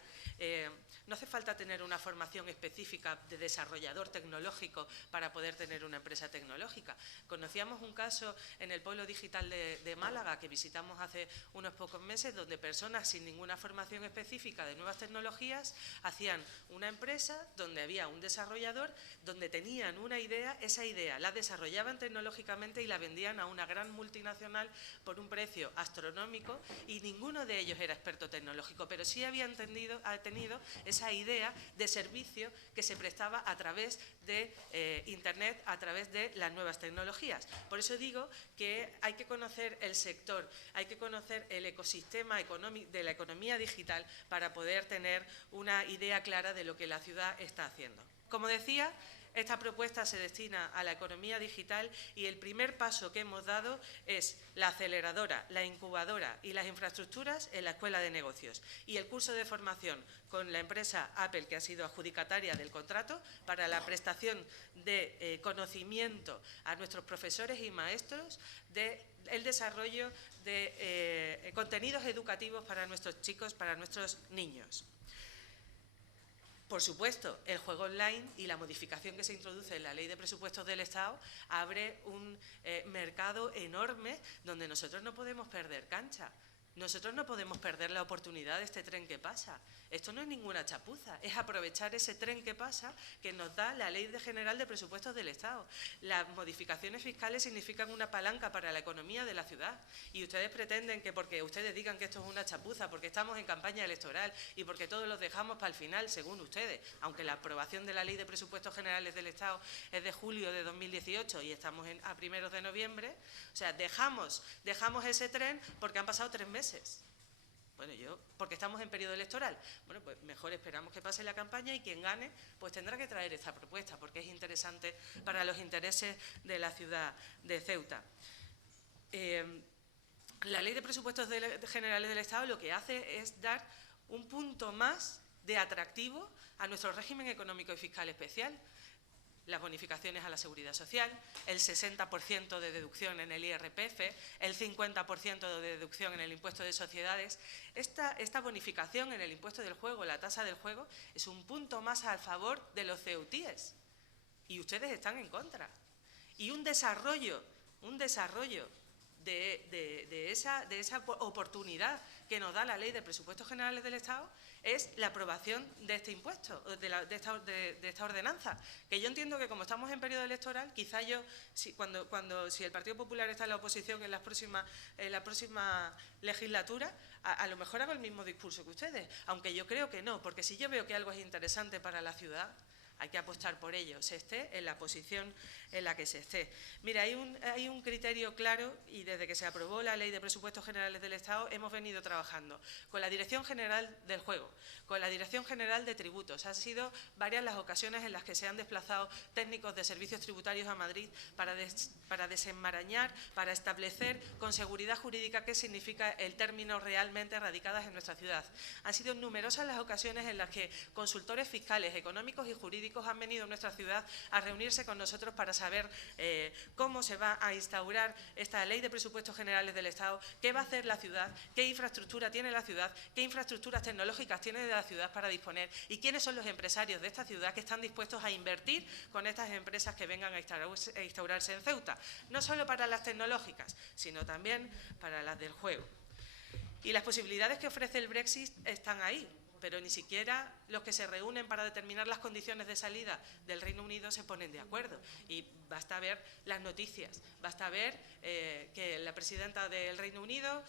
no hace falta tener una formación específica de desarrollador tecnológico para poder tener una empresa tecnológica. Conocíamos un caso en el Polo Digital de Málaga, que visitamos hace unos pocos meses, donde personas sin ninguna formación específica de nuevas tecnologías hacían una empresa donde había un desarrollador, donde tenían una idea, esa idea la desarrollaban tecnológicamente y la vendían a una gran multinacional por un precio astronómico, y ninguno de ellos era experto tecnológico, pero sí habían tenido esa idea de servicio que se prestaba a través de Internet, a través de las nuevas tecnologías. Por eso digo que hay que conocer el sector, hay que conocer el ecosistema económico de la economía digital para poder tener una idea clara de lo que la ciudad está haciendo. Como decía, esta propuesta se destina a la economía digital y el primer paso que hemos dado es la aceleradora, la incubadora y las infraestructuras en la Escuela de Negocios y el curso de formación con la empresa Apple, que ha sido adjudicataria del contrato, para la prestación de conocimiento a nuestros profesores y maestros del desarrollo de contenidos educativos para nuestros chicos, para nuestros niños. Por supuesto, el juego online y la modificación que se introduce en la Ley de Presupuestos del Estado abre un mercado enorme donde nosotros no podemos perder cancha. Nosotros no podemos perder la oportunidad de este tren que pasa. Esto no es ninguna chapuza, es aprovechar ese tren que pasa que nos da la Ley General de Presupuestos del Estado. Las modificaciones fiscales significan una palanca para la economía de la ciudad y ustedes pretenden que porque ustedes digan que esto es una chapuza, porque estamos en campaña electoral y porque todos los dejamos para el final, según ustedes, aunque la aprobación de la Ley de Presupuestos Generales del Estado es de julio de 2018 y estamos a primeros de noviembre, o sea, dejamos ese tren porque han pasado 3 meses. Bueno, porque estamos en periodo electoral. Bueno, pues mejor esperamos que pase la campaña y quien gane, pues tendrá que traer esta propuesta, porque es interesante para los intereses de la ciudad de Ceuta. La Ley de Presupuestos Generales del Estado lo que hace es dar un punto más de atractivo a nuestro régimen económico y fiscal especial. Las bonificaciones a la Seguridad Social, el 60% de deducción en el IRPF, el 50% de deducción en el impuesto de sociedades. Esta bonificación en el impuesto del juego, la tasa del juego, es un punto más a favor de los ceutíes. Y ustedes están en contra. Y un desarrollo de esa oportunidad que nos da la Ley de Presupuestos Generales del Estado es la aprobación de este impuesto, de esta ordenanza, que yo entiendo que como estamos en periodo electoral, quizá si el Partido Popular está en la oposición en la próxima legislatura, a lo mejor hago el mismo discurso que ustedes, aunque yo creo que no, porque si yo veo que algo es interesante para la ciudad, hay que apostar por ello, se esté en la posición en la que se esté. Mira, hay un criterio claro y desde que se aprobó la Ley de Presupuestos Generales del Estado hemos venido trabajando con la Dirección General del Juego, con la Dirección General de Tributos. Han sido varias las ocasiones en las que se han desplazado técnicos de servicios tributarios a Madrid para desenmarañar, para establecer con seguridad jurídica qué significa el término realmente radicadas en nuestra ciudad. Han sido numerosas las ocasiones en las que consultores fiscales, económicos y jurídicos han venido a nuestra ciudad a reunirse con nosotros para saber cómo se va a instaurar esta Ley de Presupuestos Generales del Estado, qué va a hacer la ciudad, qué infraestructura tiene la ciudad, qué infraestructuras tecnológicas tiene de la ciudad para disponer y quiénes son los empresarios de esta ciudad que están dispuestos a invertir con estas empresas que vengan a instaurarse en Ceuta, no solo para las tecnológicas, sino también para las del juego. Y las posibilidades que ofrece el Brexit están ahí, pero ni siquiera los que se reúnen para determinar las condiciones de salida del Reino Unido se ponen de acuerdo. Y basta ver las noticias, basta ver que la presidenta del Reino Unido,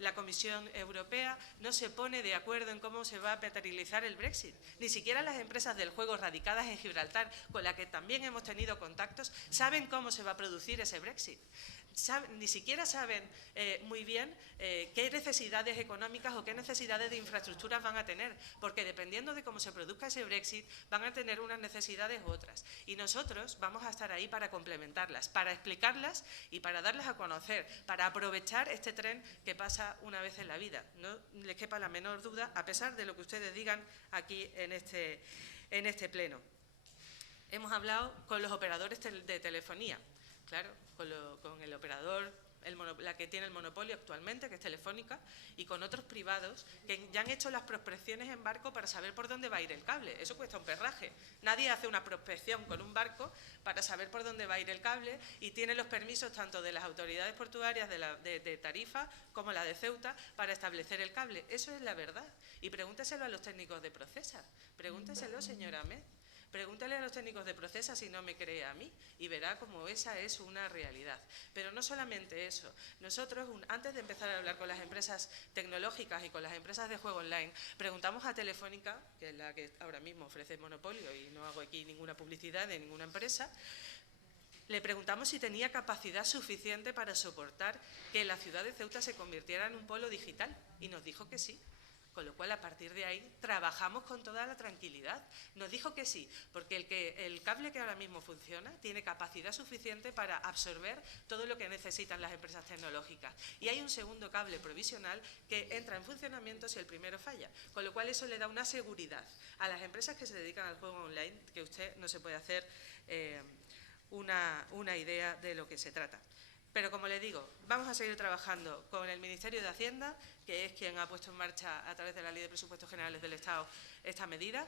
la Comisión Europea, no se pone de acuerdo en cómo se va a materializar el Brexit. Ni siquiera las empresas del juego radicadas en Gibraltar, con las que también hemos tenido contactos, saben cómo se va a producir ese Brexit. Ni siquiera saben muy bien qué necesidades económicas o qué necesidades de infraestructuras van a tener, porque dependiendo de cómo se produzca ese Brexit, van a tener unas necesidades u otras. Y nosotros vamos a estar ahí para complementarlas, para explicarlas y para darlas a conocer, para aprovechar este tren que pasa una vez en la vida. No les quepa la menor duda, a pesar de lo que ustedes digan aquí en este pleno. Hemos hablado con los operadores de telefonía. Claro, con el operador, la que tiene el monopolio actualmente, que es Telefónica, y con otros privados que ya han hecho las prospecciones en barco para saber por dónde va a ir el cable. Eso cuesta un perraje. Nadie hace una prospección con un barco para saber por dónde va a ir el cable y tiene los permisos tanto de las autoridades portuarias de Tarifa como la de Ceuta para establecer el cable. Eso es la verdad. Y pregúnteselo a los técnicos de Procesa. Pregúnteselo, señora Ahmed. Pregúntale a los técnicos de Procesa si no me cree a mí y verá cómo esa es una realidad. Pero no solamente eso. Nosotros, antes de empezar a hablar con las empresas tecnológicas y con las empresas de juego online, preguntamos a Telefónica, que es la que ahora mismo ofrece el monopolio y no hago aquí ninguna publicidad de ninguna empresa, le preguntamos si tenía capacidad suficiente para soportar que la ciudad de Ceuta se convirtiera en un polo digital y nos dijo que sí. Con lo cual, a partir de ahí, trabajamos con toda la tranquilidad. Nos dijo que sí, porque el cable que ahora mismo funciona tiene capacidad suficiente para absorber todo lo que necesitan las empresas tecnológicas. Y hay un segundo cable provisional que entra en funcionamiento si el primero falla. Con lo cual, eso le da una seguridad a las empresas que se dedican al juego online, que usted no se puede hacer una idea de lo que se trata. Pero, como le digo, vamos a seguir trabajando con el Ministerio de Hacienda, que es quien ha puesto en marcha a través de la Ley de Presupuestos Generales del Estado esta medida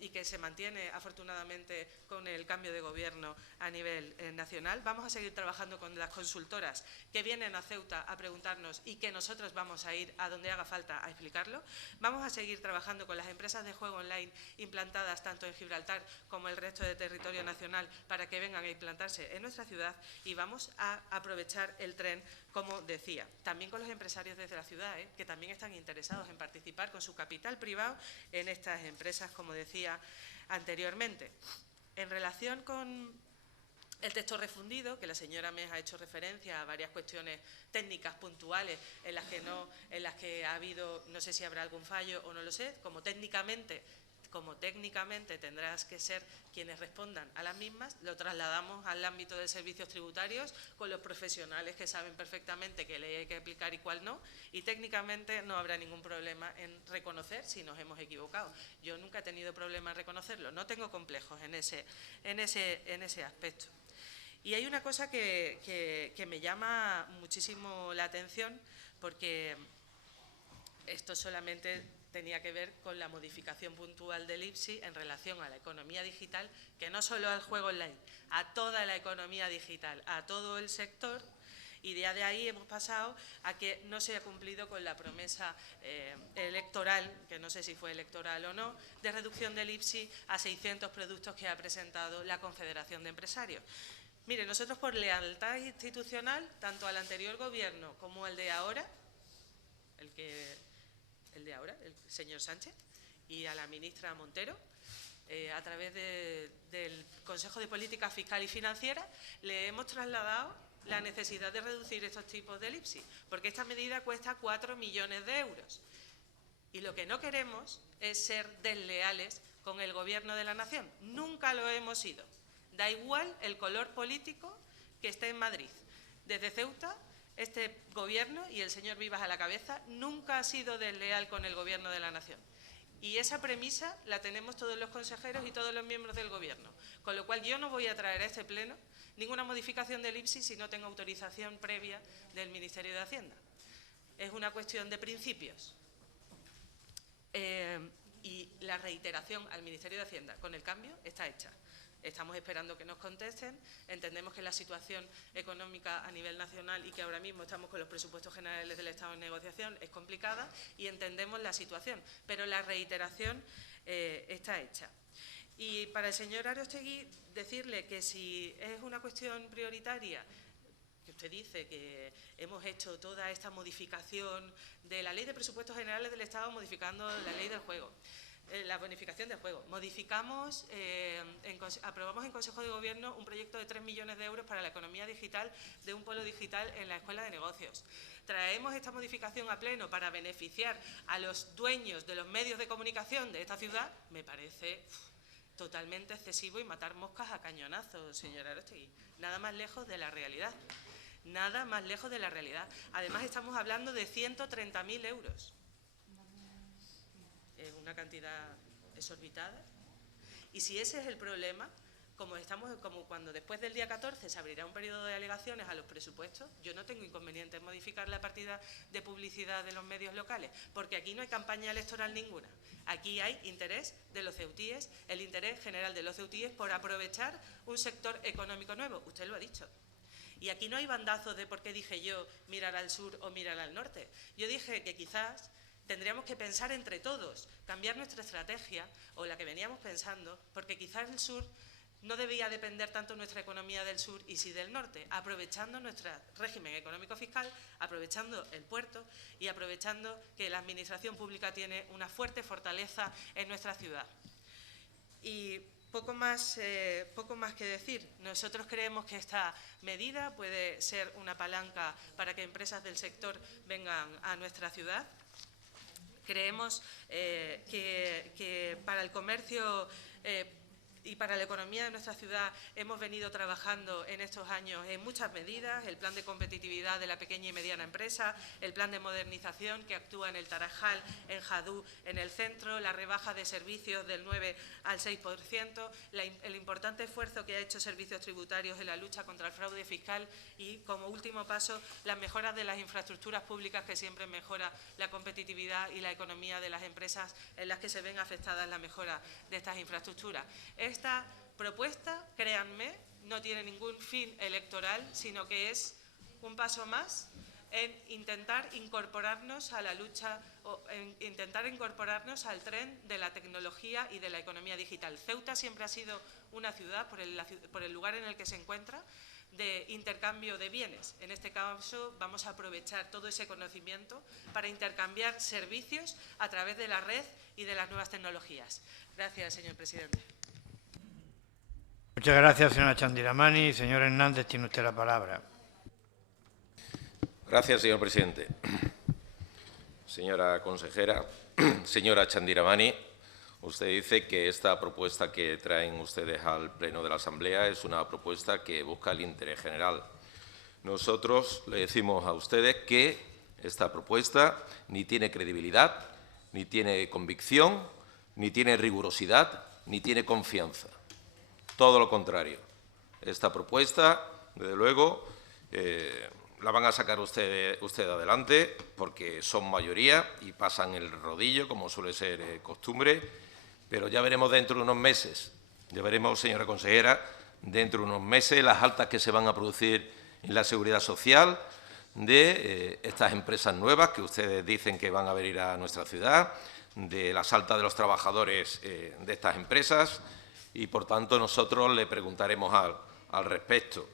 y que se mantiene afortunadamente con el cambio de gobierno a nivel nacional. Vamos a seguir trabajando con las consultoras que vienen a Ceuta a preguntarnos y que nosotros vamos a ir a donde haga falta a explicarlo. Vamos a seguir trabajando con las empresas de juego online implantadas tanto en Gibraltar como en el resto de territorio nacional para que vengan a implantarse en nuestra ciudad y vamos a aprovechar el tren, como decía. También con los empresarios desde la ciudad, que también están interesados en participar con su capital privado en estas empresas, como decía anteriormente. En relación con el texto refundido, que la señora Mes ha hecho referencia a varias cuestiones técnicas puntuales en las que ha habido, no sé si habrá algún fallo o no lo sé, como técnicamente tendrás que ser quienes respondan a las mismas, lo trasladamos al ámbito de servicios tributarios con los profesionales que saben perfectamente qué ley hay que aplicar y cuál no, y técnicamente no habrá ningún problema en reconocer si nos hemos equivocado. Yo nunca he tenido problema en reconocerlo, no tengo complejos en ese aspecto. Y hay una cosa que me llama muchísimo la atención, porque esto solamente tenía que ver con la modificación puntual del IPSI en relación a la economía digital, que no solo al juego online, a toda la economía digital, a todo el sector, y de ahí hemos pasado a que no se ha cumplido con la promesa electoral, que no sé si fue electoral o no, de reducción del IPSI a 600 productos que ha presentado la Confederación de Empresarios. Mire, nosotros por lealtad institucional, tanto al anterior gobierno como al de ahora, el el señor Sánchez, y a la ministra Montero, a través del Consejo de Política Fiscal y Financiera, le hemos trasladado la necesidad de reducir estos tipos del IPSI, porque esta medida cuesta 4 millones de euros. Y lo que no queremos es ser desleales con el Gobierno de la Nación. Nunca lo hemos sido. Da igual el color político que esté en Madrid. Desde Ceuta, este Gobierno, y el señor Vivas a la cabeza, nunca ha sido desleal con el Gobierno de la Nación. Y esa premisa la tenemos todos los consejeros y todos los miembros del Gobierno. Con lo cual yo no voy a traer a este Pleno ninguna modificación del IPSI si no tengo autorización previa del Ministerio de Hacienda. Es una cuestión de principios. Y la reiteración al Ministerio de Hacienda con el cambio está hecha. Estamos esperando que nos contesten, entendemos que la situación económica a nivel nacional y que ahora mismo estamos con los presupuestos generales del Estado en negociación es complicada y entendemos la situación, pero la reiteración está hecha. Y para el señor Aróstegui decirle que si es una cuestión prioritaria, que usted dice que hemos hecho toda esta modificación de la Ley de Presupuestos Generales del Estado modificando la Ley del Juego. La bonificación del juego. Modificamos, aprobamos en Consejo de Gobierno un proyecto de 3 millones de euros para la economía digital de un polo digital en la Escuela de Negocios. Traemos esta modificación a pleno para beneficiar a los dueños de los medios de comunicación de esta ciudad. Me parece totalmente excesivo y matar moscas a cañonazos, señora Aróstegui. Nada más lejos de la realidad. Nada más lejos de la realidad. Además, estamos hablando de 130.000 euros. Es una cantidad exorbitada. Y si ese es el problema, como cuando después del día 14 se abrirá un periodo de alegaciones a los presupuestos, yo no tengo inconveniente en modificar la partida de publicidad de los medios locales, porque aquí no hay campaña electoral ninguna. Aquí hay interés de los ceutíes, el interés general de los ceutíes por aprovechar un sector económico nuevo. Usted lo ha dicho. Y aquí no hay bandazos de por qué dije yo mirar al sur o mirar al norte. Yo dije que quizás tendríamos que pensar entre todos, cambiar nuestra estrategia o la que veníamos pensando, porque quizás el sur no debía depender tanto nuestra economía del sur y sí del norte, aprovechando nuestro régimen económico-fiscal, aprovechando el puerto y aprovechando que la administración pública tiene una fuerte fortaleza en nuestra ciudad. Y poco más que decir. Nosotros creemos que esta medida puede ser una palanca para que empresas del sector vengan a nuestra ciudad. Creemos que para el comercio y para la economía de nuestra ciudad hemos venido trabajando en estos años en muchas medidas: el plan de competitividad de la pequeña y mediana empresa, el plan de modernización que actúa en el Tarajal, en Jadú, en el centro, la rebaja de servicios del 9 al 6%, el importante esfuerzo que ha hecho Servicios Tributarios en la lucha contra el fraude fiscal y, como último paso, las mejoras de las infraestructuras públicas, que siempre mejora la competitividad y la economía de las empresas en las que se ven afectadas la mejora de estas infraestructuras. Esta propuesta, créanme, no tiene ningún fin electoral, sino que es un paso más en intentar incorporarnos a la lucha, o en intentar incorporarnos al tren de la tecnología y de la economía digital. Ceuta siempre ha sido una ciudad, por el lugar en el que se encuentra, de intercambio de bienes. En este caso vamos a aprovechar todo ese conocimiento para intercambiar servicios a través de la red y de las nuevas tecnologías. Gracias, señor presidente. Muchas gracias, señora Chandiramani. Señor Hernández, tiene usted la palabra. Gracias, señor presidente. Señora consejera, señora Chandiramani, usted dice que esta propuesta que traen ustedes al Pleno de la Asamblea es una propuesta que busca el interés general. Nosotros le decimos a ustedes que esta propuesta ni tiene credibilidad, ni tiene convicción, ni tiene rigurosidad, ni tiene confianza. Todo lo contrario. Esta propuesta, desde luego, la van a sacar usted adelante porque son mayoría y pasan el rodillo, como suele ser costumbre, pero ya veremos dentro de unos meses, ya veremos, señora consejera, dentro de unos meses las altas que se van a producir en la Seguridad Social de estas empresas nuevas que ustedes dicen que van a venir a nuestra ciudad, de las altas de los trabajadores de estas empresas. Y, por tanto, nosotros le preguntaremos al respecto.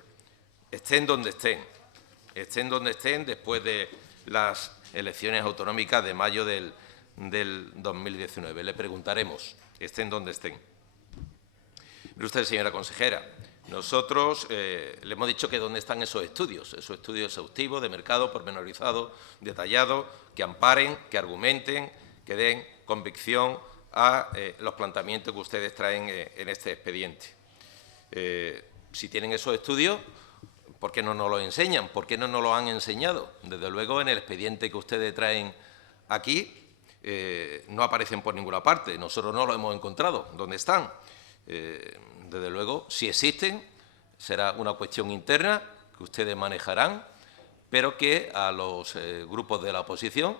Estén donde estén después de las elecciones autonómicas de mayo del 2019. Le preguntaremos, estén donde estén. Mire usted, señora consejera, nosotros le hemos dicho que dónde están esos estudios exhaustivos de mercado pormenorizado, detallados, que amparen, que argumenten, que den convicción a los planteamientos que ustedes traen en este expediente. Si tienen esos estudios, ¿por qué no nos los enseñan? ¿Por qué no nos los han enseñado? Desde luego, en el expediente que ustedes traen aquí no aparecen por ninguna parte. Nosotros no los hemos encontrado. ¿Dónde están? Desde luego, si existen, será una cuestión interna que ustedes manejarán, pero que a los grupos de la oposición,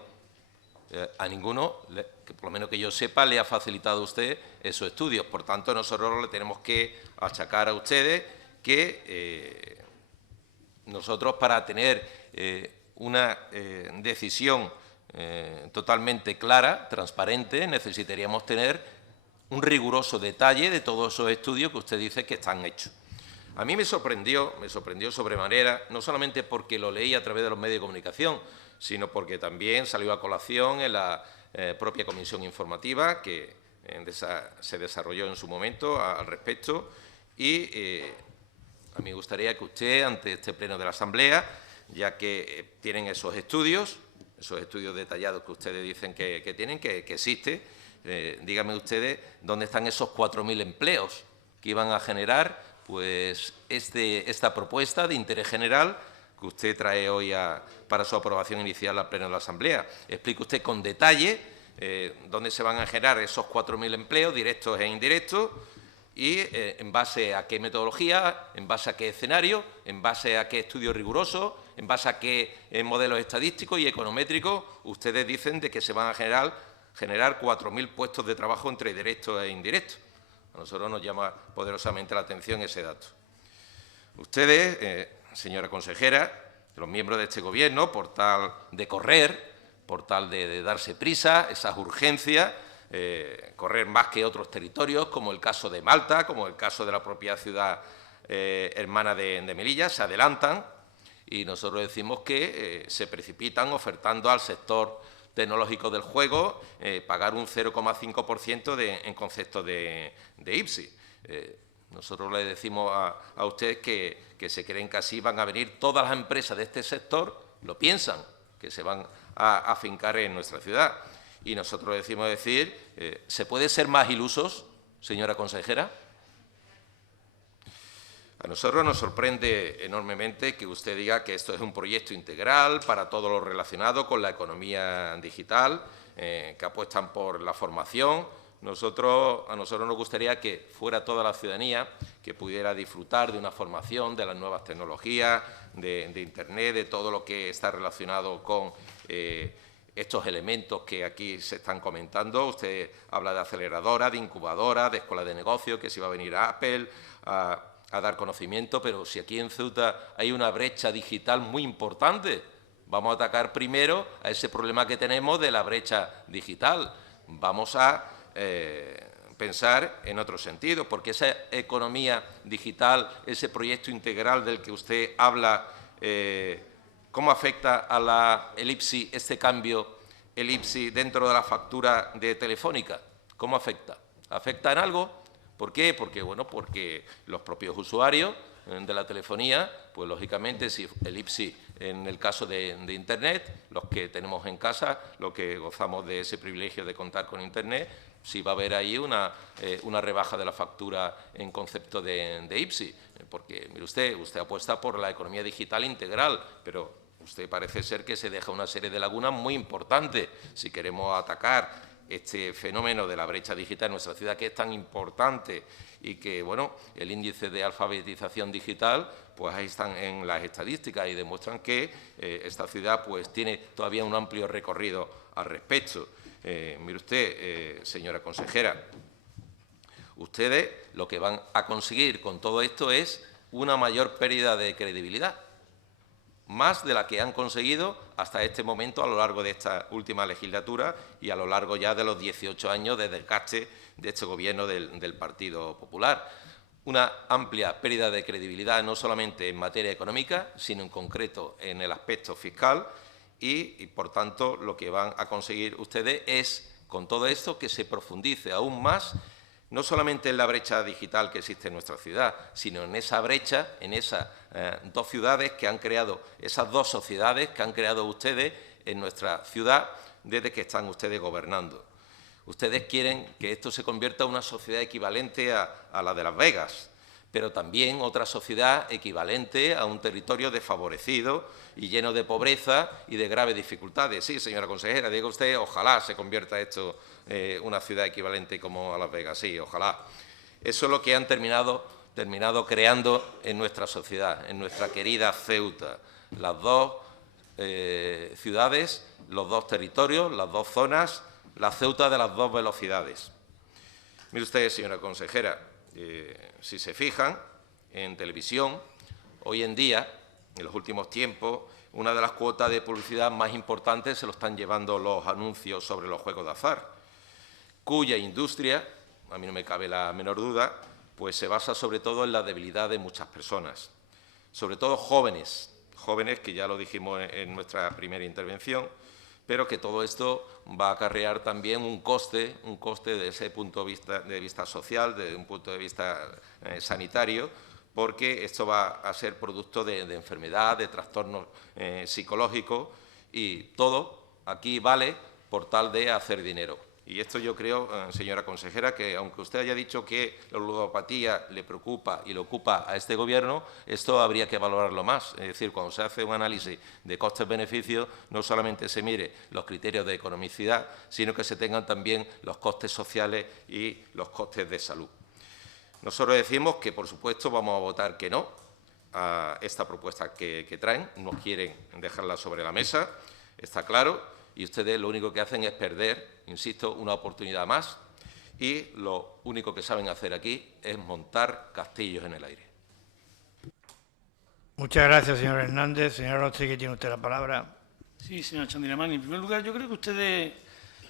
a ninguno, que por lo menos que yo sepa, le ha facilitado a usted esos estudios. Por tanto, nosotros le tenemos que achacar a ustedes que nosotros, para tener una decisión totalmente clara, transparente, necesitaríamos tener un riguroso detalle de todos esos estudios que usted dice que están hechos. A mí me sorprendió sobremanera, no solamente porque lo leí a través de los medios de comunicación, sino porque también salió a colación en la propia comisión informativa que se desarrolló en su momento al respecto. Y a mí me gustaría que usted, ante este pleno de la Asamblea, ya que tienen esos estudios detallados que ustedes dicen que tienen, que existen, díganme ustedes dónde están esos 4.000 empleos que iban a generar pues esta propuesta de interés general que usted trae hoy para su aprobación inicial al Pleno de la Asamblea. Explique usted con detalle dónde se van a generar esos 4.000 empleos, directos e indirectos, y en base a qué metodología, en base a qué escenario, en base a qué estudio riguroso, en base a qué modelos estadísticos y econométricos ustedes dicen de que se van a generar 4.000 puestos de trabajo entre directos e indirectos. A nosotros nos llama poderosamente la atención ese dato. Ustedes, señora consejera, los miembros de este Gobierno, por tal de correr, por tal de darse prisa, esas urgencias, correr más que otros territorios, como el caso de Malta, como el caso de la propia ciudad hermana de Melilla, se adelantan y nosotros decimos que se precipitan ofertando al sector tecnológico del juego pagar un 0,5% en concepto de IPSI. Nosotros le decimos a ustedes que se creen que así van a venir todas las empresas de este sector, lo piensan, que se van a afincar en nuestra ciudad. Y nosotros decimos ¿se puede ser más ilusos, señora consejera? A nosotros nos sorprende enormemente que usted diga que esto es un proyecto integral para todo lo relacionado con la economía digital, que apuestan por la formación. A nosotros nos gustaría que fuera toda la ciudadanía que pudiera disfrutar de una formación de las nuevas tecnologías, de Internet, de todo lo que está relacionado con estos elementos que aquí se están comentando. Usted habla de aceleradora, de incubadora, de escuela de negocio, que si va a venir a Apple a dar conocimiento, pero si aquí en Ceuta hay una brecha digital muy importante, vamos a atacar primero a ese problema que tenemos de la brecha digital. Vamos a pensar en otro sentido, porque esa economía digital, ese proyecto integral del que usted habla, ¿cómo afecta a el IPSI, este cambio, el IPSI dentro de la factura de Telefónica? ¿Cómo afecta? ¿Afecta en algo? ¿Por qué? Porque los propios usuarios de la telefonía, pues lógicamente si el IPSI en el caso de Internet, los que tenemos en casa, los que gozamos de ese privilegio de contar con Internet, sí va a haber ahí una rebaja de la factura en concepto de IPSI, porque mire usted apuesta por la economía digital integral, pero usted parece ser que se deja una serie de lagunas muy importantes si queremos atacar este fenómeno de la brecha digital en nuestra ciudad, que es tan importante y que, bueno, el índice de alfabetización digital, pues ahí están en las estadísticas y demuestran que esta ciudad pues tiene todavía un amplio recorrido al respecto. Mire usted, señora consejera, ustedes lo que van a conseguir con todo esto es una mayor pérdida de credibilidad, más de la que han conseguido hasta este momento a lo largo de esta última legislatura y a lo largo ya de los 18 años de desgaste de este Gobierno del Partido Popular. Una amplia pérdida de credibilidad no solamente en materia económica, sino en concreto en el aspecto fiscal y por tanto, lo que van a conseguir ustedes es, con todo esto, que se profundice aún más no solamente en la brecha digital que existe en nuestra ciudad, sino en esa brecha, en esas dos ciudades que han creado, esas dos sociedades que han creado ustedes en nuestra ciudad desde que están ustedes gobernando. Ustedes quieren que esto se convierta en una sociedad equivalente a la de Las Vegas, pero también otra sociedad equivalente a un territorio desfavorecido y lleno de pobreza y de graves dificultades. Sí, señora consejera, diga usted, ojalá se convierta esto una ciudad equivalente como a Las Vegas. Sí, ojalá. Eso es lo que han terminado creando en nuestra sociedad, en nuestra querida Ceuta. Las dos ciudades, los dos territorios, las dos zonas, la Ceuta de las dos velocidades. Mire usted, señora consejera, si se fijan en televisión, hoy en día, en los últimos tiempos, una de las cuotas de publicidad más importantes se lo están llevando los anuncios sobre los juegos de azar, cuya industria, a mí no me cabe la menor duda, pues se basa sobre todo en la debilidad de muchas personas, sobre todo jóvenes que ya lo dijimos en nuestra primera intervención, pero que todo esto va a acarrear también un coste desde ese punto de vista social, desde un punto de vista sanitario, porque esto va a ser producto de enfermedad, de trastornos psicológicos y todo aquí vale por tal de hacer dinero. Y esto yo creo, señora consejera, que aunque usted haya dicho que la ludopatía le preocupa y le ocupa a este Gobierno, esto habría que valorarlo más. Es decir, cuando se hace un análisis de costes-beneficios, no solamente se mire los criterios de economicidad, sino que se tengan también los costes sociales y los costes de salud. Nosotros decimos que, por supuesto, vamos a votar que no a esta propuesta que traen. No quieren dejarla sobre la mesa, está claro. Y ustedes lo único que hacen es perder, insisto, una oportunidad más y lo único que saben hacer aquí es montar castillos en el aire. Muchas gracias, señor Hernández. Señor Rodríguez, tiene usted la palabra. Sí, señor Chandiramani. En primer lugar, yo creo que ustedes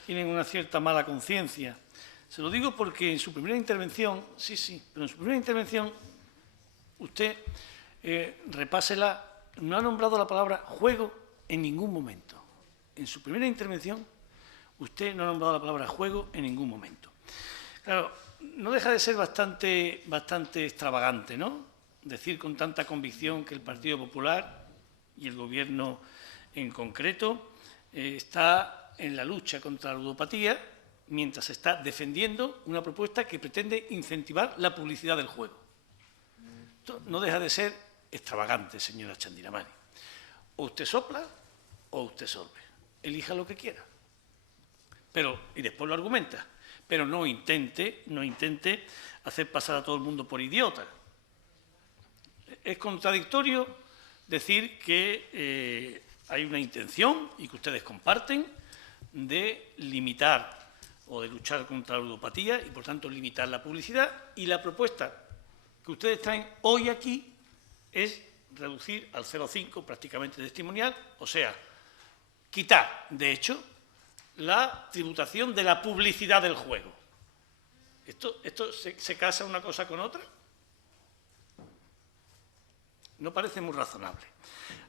tienen una cierta mala conciencia. Se lo digo porque en su primera intervención, pero en su primera intervención usted, repásela, no ha nombrado la palabra juego en ningún momento. En su primera intervención, usted no ha nombrado la palabra juego en ningún momento. Claro, no deja de ser bastante extravagante, ¿no? Decir con tanta convicción que el Partido Popular y el Gobierno en concreto está en la lucha contra la ludopatía mientras está defendiendo una propuesta que pretende incentivar la publicidad del juego. Esto no deja de ser extravagante, señora Chandiramani. O usted sopla o usted sorbe. Elija lo que quiera. Y después lo argumenta. Pero no intente hacer pasar a todo el mundo por idiota. Es contradictorio decir que hay una intención, y que ustedes comparten, de limitar o de luchar contra la ludopatía y, por tanto, limitar la publicidad, y la propuesta que ustedes traen hoy aquí es reducir al 0,5 prácticamente testimonial, o sea, quitar, de hecho, la tributación de la publicidad del juego. ¿Esto se casa una cosa con otra? No parece muy razonable.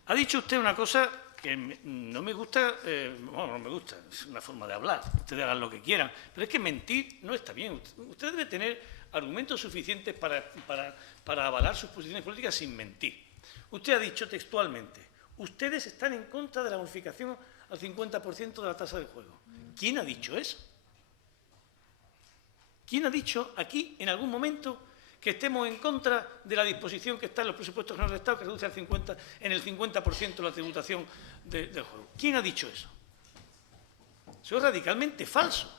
Ha dicho usted una cosa que no me gusta, bueno, no me gusta, es una forma de hablar, ustedes hagan lo que quieran, pero es que mentir no está bien. Usted debe tener argumentos suficientes para avalar sus posiciones políticas sin mentir. Usted ha dicho textualmente, ustedes están en contra de la bonificación al 50% de la tasa del juego. ¿Quién ha dicho eso? ¿Quién ha dicho aquí, en algún momento, que estemos en contra de la disposición que está en los presupuestos generales del Estado, que reduce en el 50% la tributación del juego? ¿Quién ha dicho eso? Eso es radicalmente falso.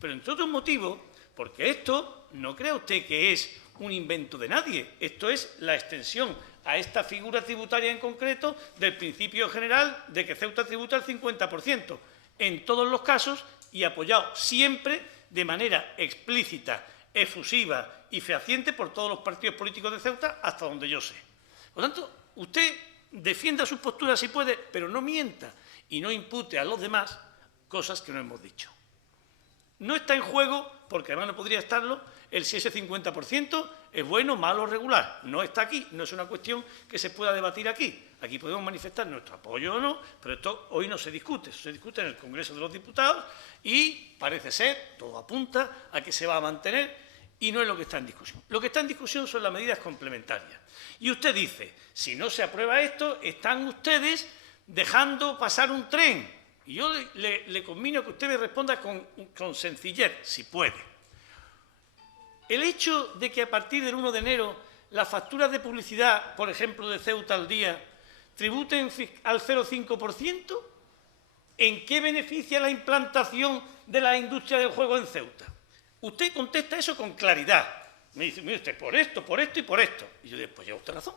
Pero entre otros motivos, porque esto no crea usted que es un invento de nadie. Esto es la extensión a esta figura tributaria en concreto del principio general de que Ceuta tributa el 50%, en todos los casos, y apoyado siempre de manera explícita, efusiva y fehaciente por todos los partidos políticos de Ceuta, hasta donde yo sé. Por lo tanto, usted defienda sus posturas si puede, pero no mienta y no impute a los demás cosas que no hemos dicho. No está en juego, porque además no podría estarlo, el si ese 50% es bueno, malo o regular. No está aquí, no es una cuestión que se pueda debatir aquí. Aquí podemos manifestar nuestro apoyo o no, pero esto hoy no se discute. Eso se discute en el Congreso de los Diputados y parece ser, todo apunta a que se va a mantener, y no es lo que está en discusión. Lo que está en discusión son las medidas complementarias. Y usted dice, si no se aprueba esto, están ustedes dejando pasar un tren. Y yo le conmino que usted me responda con sencillez, si puede. El hecho de que a partir del 1 de enero las facturas de publicidad, por ejemplo, de Ceuta al Día, tributen al 0,5%, ¿en qué beneficia la implantación de la industria del juego en Ceuta? Usted contesta eso con claridad. Me dice, mire usted, por esto y por esto. Y yo digo, pues lleva usted razón.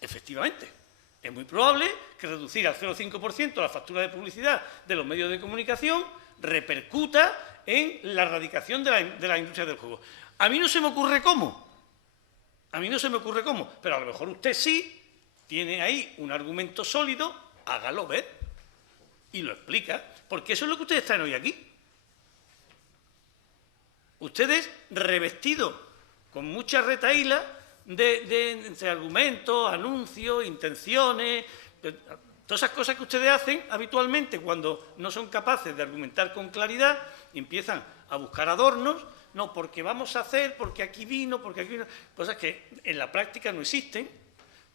Efectivamente. Es muy probable que reducir al 0,5% la factura de publicidad de los medios de comunicación repercuta en la erradicación de la industria del juego. A mí no se me ocurre cómo. Pero a lo mejor usted sí tiene ahí un argumento sólido, hágalo ver y lo explica, porque eso es lo que ustedes traen hoy aquí. Ustedes revestidos con mucha retahíla entre argumentos, anuncios, intenciones, todas esas cosas que ustedes hacen habitualmente cuando no son capaces de argumentar con claridad y empiezan a buscar adornos, no, porque vamos a hacer, porque aquí vino, cosas que en la práctica no existen.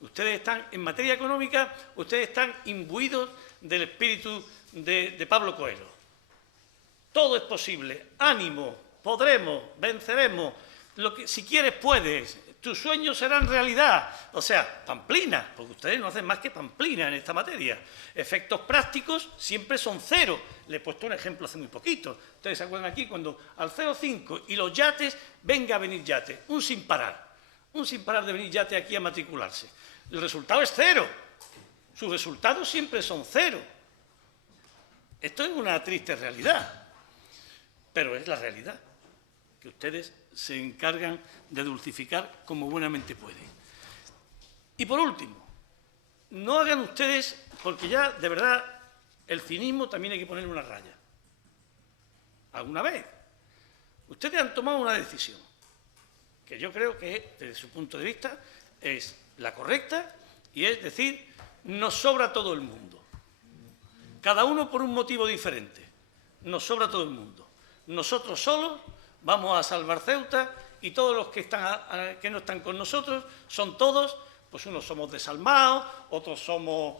Ustedes están, en materia económica, ustedes están imbuidos del espíritu de Pablo Coelho. Todo es posible, ánimo, podremos, venceremos, si quieres puedes. Tus sueños serán realidad. O sea, pamplina, porque ustedes no hacen más que pamplina en esta materia. Efectos prácticos siempre son cero. Le he puesto un ejemplo hace muy poquito. Ustedes se acuerdan aquí cuando al 0,5 y los yates, venga a venir yate. Un sin parar de venir yate aquí a matricularse. El resultado es cero. Sus resultados siempre son cero. Esto es una triste realidad, pero es la realidad que ustedes se encargan de dulcificar como buenamente pueden. Y por último, no hagan ustedes, porque ya de verdad el cinismo también hay que ponerle una raya. Alguna vez, ustedes han tomado una decisión que yo creo que desde su punto de vista es la correcta, y es decir, nos sobra todo el mundo. Cada uno por un motivo diferente. Nos sobra todo el mundo. Nosotros solos vamos a salvar Ceuta y todos los que no están con nosotros son todos pues unos somos desalmados, otros somos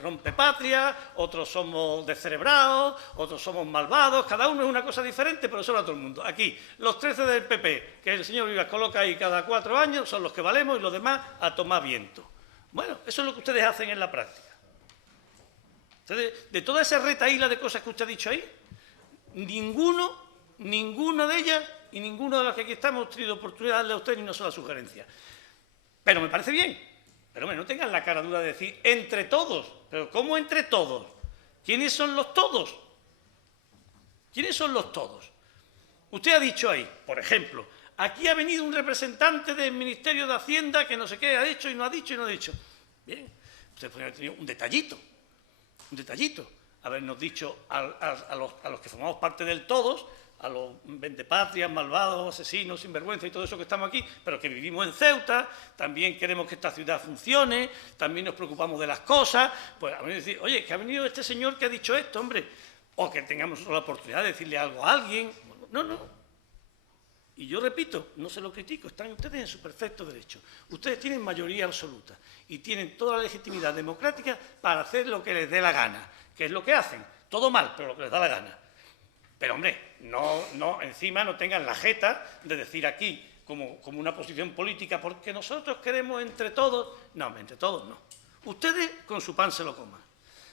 rompepatria, otros somos descerebrados, otros somos malvados, cada uno es una cosa diferente, pero eso a todo el mundo. Aquí, los 13 del PP, que el señor Vivas coloca ahí cada 4 años, son los que valemos y los demás a tomar viento. Bueno, eso es lo que ustedes hacen en la práctica. Entonces, de toda esa retahíla de cosas que usted ha dicho ahí, ninguna de ellas y ninguno de los que aquí estamos hemos tenido oportunidad de darle a usted ni una sola sugerencia. Pero me parece bien. Pero hombre, no tengan la cara dura de decir entre todos. ¿Pero cómo entre todos? ¿Quiénes son los todos? ¿Quiénes son los todos? Usted ha dicho ahí, por ejemplo, aquí ha venido un representante del Ministerio de Hacienda que no sé qué ha hecho y no ha dicho y no ha dicho. Bien, usted podría haber tenido un detallito, habernos dicho a los que formamos parte del todos, a los vendepatrias, malvados, asesinos, sinvergüenza y todo eso que estamos aquí, pero que vivimos en Ceuta, también queremos que esta ciudad funcione, también nos preocupamos de las cosas, pues a decir, oye, que ha venido este señor que ha dicho esto, hombre, o que tengamos la oportunidad de decirle algo a alguien. No. Y yo repito, no se lo critico, están ustedes en su perfecto derecho. Ustedes tienen mayoría absoluta y tienen toda la legitimidad democrática para hacer lo que les dé la gana, que es lo que hacen, todo mal, pero lo que les da la gana. Pero, hombre, encima no tengan la jeta de decir aquí, como una posición política, porque nosotros queremos entre todos. No, entre todos no. Ustedes con su pan se lo coman.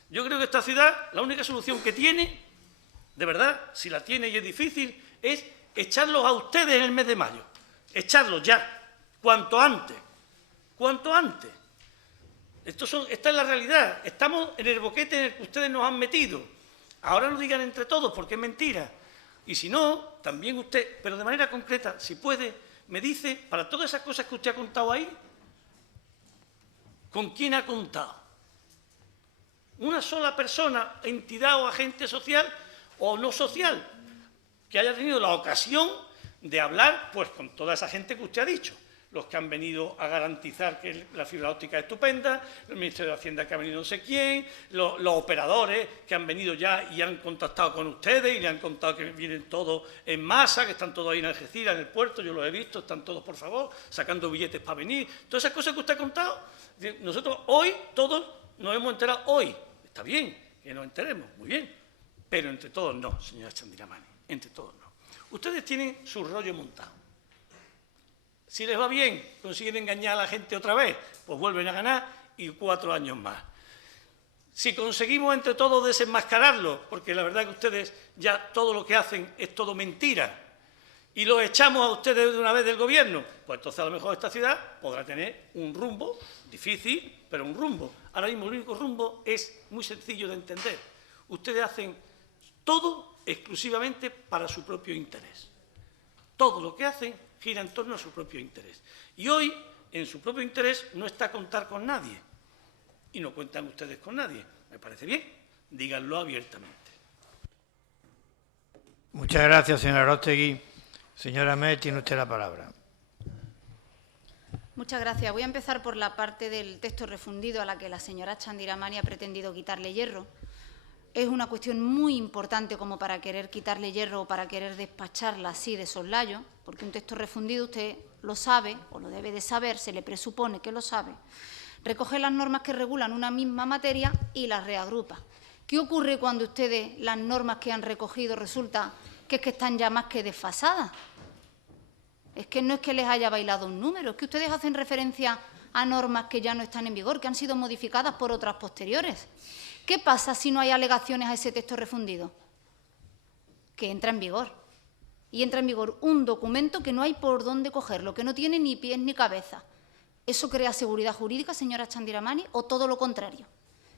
Yo creo que esta ciudad, la única solución que tiene, de verdad, si la tiene y es difícil, es echarlos a ustedes en el mes de mayo. Echarlos ya, cuanto antes. Cuanto antes. Esta es la realidad. Estamos en el boquete en el que ustedes nos han metido. Ahora no digan entre todos, porque es mentira. Y si no, también usted, pero de manera concreta, si puede, me dice, para todas esas cosas que usted ha contado ahí, ¿con quién ha contado? Una sola persona, entidad o agente social o no social, que haya tenido la ocasión de hablar pues con toda esa gente que usted ha dicho. Los que han venido a garantizar que la fibra óptica es estupenda, el Ministerio de Hacienda que ha venido no sé quién, los operadores que han venido ya y han contactado con ustedes y le han contado que vienen todos en masa, que están todos ahí en Algeciras, en el puerto, yo los he visto, están todos, por favor, sacando billetes para venir. Todas esas cosas que usted ha contado, nosotros hoy todos nos hemos enterado hoy. Está bien que nos enteremos, muy bien, pero entre todos no, señora Chandira Mani, entre todos no. Ustedes tienen su rollo montado. Si les va bien, consiguen engañar a la gente otra vez, pues vuelven a ganar y 4 años más. Si conseguimos entre todos desenmascararlo, porque la verdad que ustedes ya todo lo que hacen es todo mentira, y los echamos a ustedes de una vez del gobierno, pues entonces a lo mejor esta ciudad podrá tener un rumbo, difícil, pero un rumbo. Ahora mismo el único rumbo es muy sencillo de entender. Ustedes hacen todo exclusivamente para su propio interés. Todo lo que hacen gira en torno a su propio interés. Y hoy, en su propio interés, no está contar con nadie. Y no cuentan ustedes con nadie. Me parece bien. Díganlo abiertamente. Muchas gracias, señora Aróstegui. Señora Met, tiene usted la palabra. Muchas gracias. Voy a empezar por la parte del texto refundido a la que la señora Chandira Mani ha pretendido quitarle hierro. Es una cuestión muy importante como para querer quitarle hierro o para querer despacharla así de soslayo, porque un texto refundido, usted lo sabe, o lo debe de saber, se le presupone que lo sabe, recoge las normas que regulan una misma materia y las reagrupa. ¿Qué ocurre cuando ustedes las normas que han recogido resulta que es que están ya más que desfasadas? Es que no es que les haya bailado un número, es que ustedes hacen referencia a normas que ya no están en vigor, que han sido modificadas por otras posteriores. ¿Qué pasa si no hay alegaciones a ese texto refundido? Que entra en vigor. Y entra en vigor un documento que no hay por dónde cogerlo, que no tiene ni pies ni cabeza. ¿Eso crea seguridad jurídica, señora Chandira Mani, o todo lo contrario?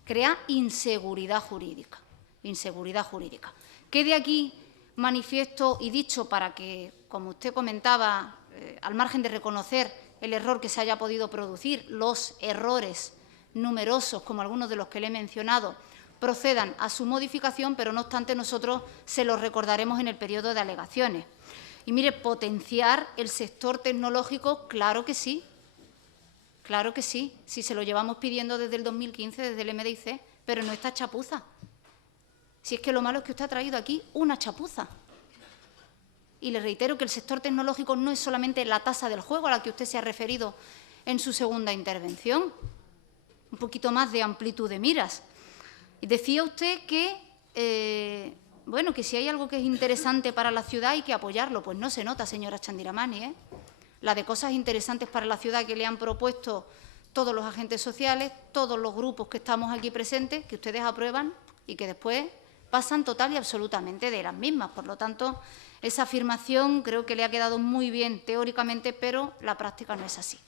Crea inseguridad jurídica. Inseguridad jurídica. Quede aquí manifiesto y dicho para que, como usted comentaba, al margen de reconocer el error que se haya podido producir, los errores numerosos, como algunos de los que le he mencionado, procedan a su modificación, pero no obstante nosotros se los recordaremos en el periodo de alegaciones. Y mire, potenciar el sector tecnológico, claro que sí, si se lo llevamos pidiendo desde el 2015, desde el MDIC, pero no esta chapuza. Si es que lo malo es que usted ha traído aquí una chapuza. Y le reitero que el sector tecnológico no es solamente la tasa del juego a la que usted se ha referido en su segunda intervención. Un poquito más de amplitud de miras. Y decía usted que, bueno, que si hay algo que es interesante para la ciudad hay que apoyarlo. Pues no se nota, señora Chandiramani, ¿eh? La de cosas interesantes para la ciudad que le han propuesto todos los agentes sociales, todos los grupos que estamos aquí presentes, que ustedes aprueban y que después pasan total y absolutamente de las mismas. Por lo tanto, esa afirmación creo que le ha quedado muy bien teóricamente, pero la práctica no es así.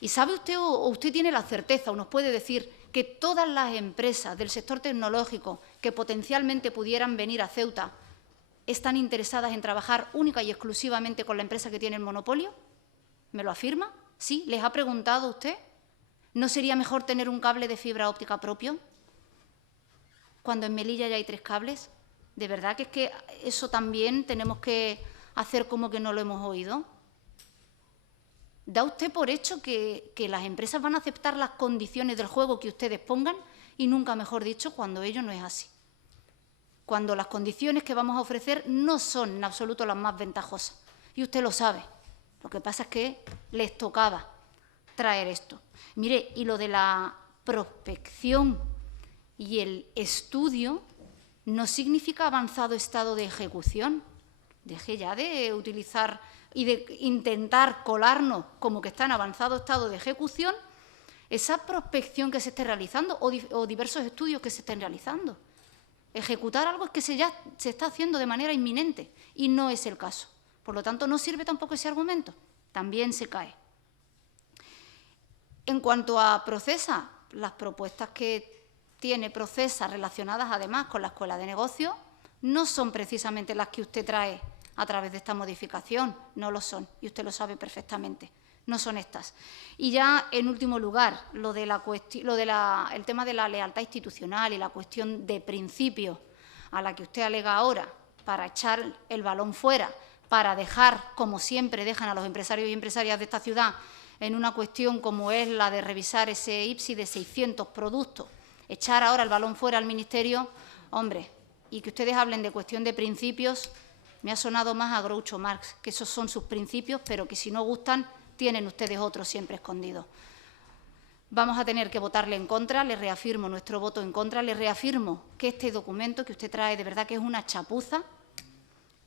¿Y sabe usted o usted tiene la certeza o nos puede decir que todas las empresas del sector tecnológico que potencialmente pudieran venir a Ceuta están interesadas en trabajar única y exclusivamente con la empresa que tiene el monopolio? ¿Me lo afirma? ¿Sí? ¿Les ha preguntado usted? ¿No sería mejor tener un cable de fibra óptica propio cuando en Melilla ya hay 3 cables? ¿De verdad que es que eso también tenemos que hacer como que no lo hemos oído? ¿Da usted por hecho que las empresas van a aceptar las condiciones del juego que ustedes pongan? Y nunca mejor dicho, cuando ello no es así. Cuando las condiciones que vamos a ofrecer no son en absoluto las más ventajosas. Y usted lo sabe. Lo que pasa es que les tocaba traer esto. Mire, y lo de la prospección y el estudio no significa avanzado estado de ejecución. Deje ya de utilizar y de intentar colarnos como que está en avanzado estado de ejecución esa prospección que se esté realizando o diversos estudios que se estén realizando. Ejecutar algo es que ya se está haciendo de manera inminente y no es el caso. Por lo tanto, no sirve tampoco ese argumento, también se cae. En cuanto a Procesa, las propuestas que tiene Procesa relacionadas además con la Escuela de Negocios no son precisamente las que usted trae a través de esta modificación, no lo son, y usted lo sabe perfectamente, no son estas. Y ya, en último lugar, el tema de la lealtad institucional y la cuestión de principio a la que usted alega ahora para echar el balón fuera, para dejar, como siempre dejan a los empresarios y empresarias de esta ciudad, en una cuestión como es la de revisar ese IPSI de 600 productos, echar ahora el balón fuera al Ministerio, hombre, y que ustedes hablen de cuestión de principios, me ha sonado más a Groucho Marx, que esos son sus principios, pero que si no gustan, tienen ustedes otros siempre escondidos. Vamos a tener que votarle en contra, les reafirmo nuestro voto en contra, les reafirmo que este documento que usted trae de verdad que es una chapuza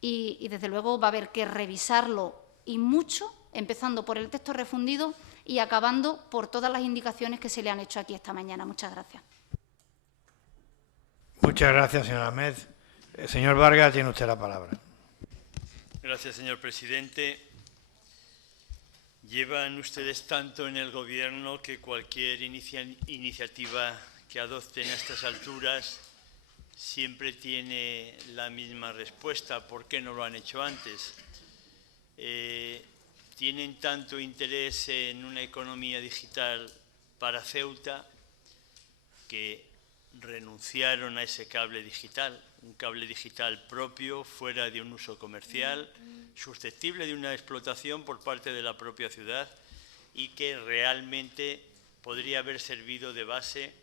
y desde luego va a haber que revisarlo y mucho, empezando por el texto refundido y acabando por todas las indicaciones que se le han hecho aquí esta mañana. Muchas gracias. Muchas gracias, señora Ahmed. Señor Vargas, tiene usted la palabra. Gracias, señor presidente. Llevan ustedes tanto en el Gobierno que cualquier iniciativa que adopten a estas alturas siempre tiene la misma respuesta. ¿Por qué no lo han hecho antes? Tienen tanto interés en una economía digital para Ceuta que renunciaron a ese cable digital, un cable digital propio, fuera de un uso comercial, susceptible de una explotación por parte de la propia ciudad y que realmente podría haber servido de base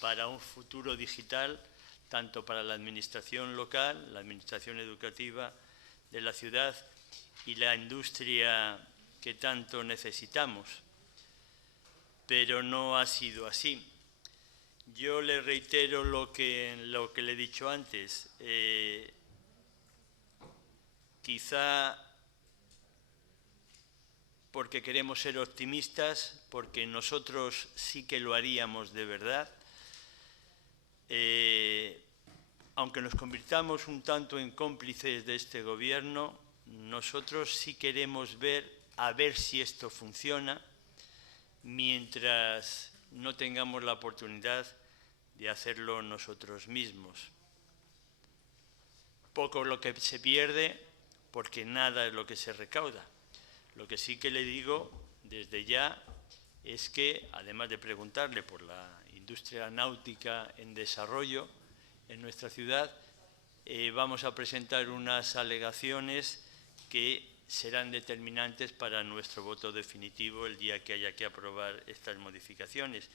para un futuro digital, tanto para la administración local, la administración educativa de la ciudad y la industria que tanto necesitamos. Pero no ha sido así. Yo le reitero lo que le he dicho antes. Quizá porque queremos ser optimistas, porque nosotros sí que lo haríamos de verdad, aunque nos convirtamos un tanto en cómplices de este Gobierno, nosotros sí queremos ver si esto funciona, mientras no tengamos la oportunidad de hacerlo nosotros mismos. Poco lo que se pierde, porque nada es lo que se recauda. Lo que sí que le digo desde ya es que, además de preguntarle por la industria náutica en desarrollo en nuestra ciudad, vamos a presentar unas alegaciones que serán determinantes para nuestro voto definitivo el día que haya que aprobar estas modificaciones.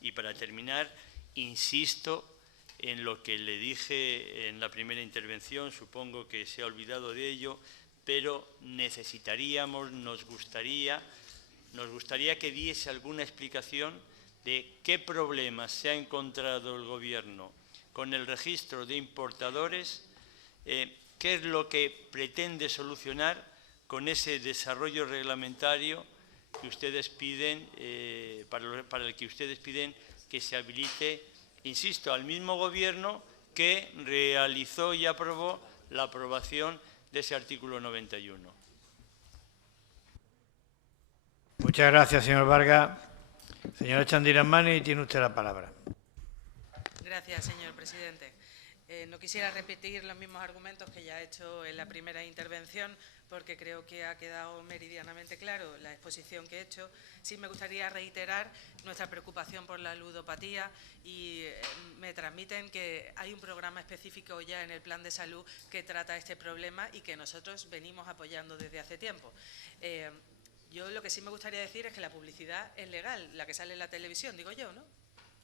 Y para terminar, insisto en lo que le dije en la primera intervención, supongo que se ha olvidado de ello, pero necesitaríamos, nos gustaría nos gustaría que diese alguna explicación de qué problemas se ha encontrado el Gobierno con el registro de importadores, qué es lo que pretende solucionar con ese desarrollo reglamentario que ustedes piden, para el que ustedes piden que se habilite, insisto, al mismo Gobierno que realizó y aprobó la aprobación de ese artículo 91. Muchas gracias, señor Vargas. Señora Chandiramani, tiene usted la palabra. Gracias, señor presidente. No quisiera repetir los mismos argumentos que ya he hecho en la primera intervención, porque creo que ha quedado meridianamente claro la exposición que he hecho. Sí me gustaría reiterar nuestra preocupación por la ludopatía y me transmiten que hay un programa específico ya en el Plan de Salud que trata este problema y que nosotros venimos apoyando desde hace tiempo. Yo lo que sí me gustaría decir es que la publicidad es legal, la que sale en la televisión, digo yo, ¿no?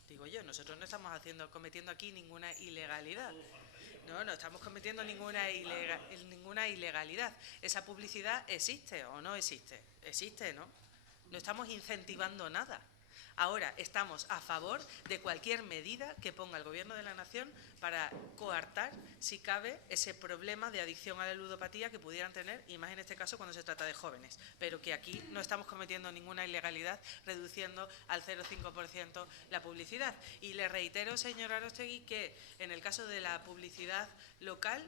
Digo yo, nosotros no estamos cometiendo aquí ninguna ilegalidad. No estamos cometiendo ninguna ilegalidad. Esa publicidad existe o no existe. Existe, ¿no? No estamos incentivando nada. Ahora estamos a favor de cualquier medida que ponga el Gobierno de la Nación para coartar, si cabe, ese problema de adicción a la ludopatía que pudieran tener, y más en este caso cuando se trata de jóvenes. Pero que aquí no estamos cometiendo ninguna ilegalidad reduciendo al 0,5% la publicidad. Y le reitero, señor Aróstegui, que en el caso de la publicidad local,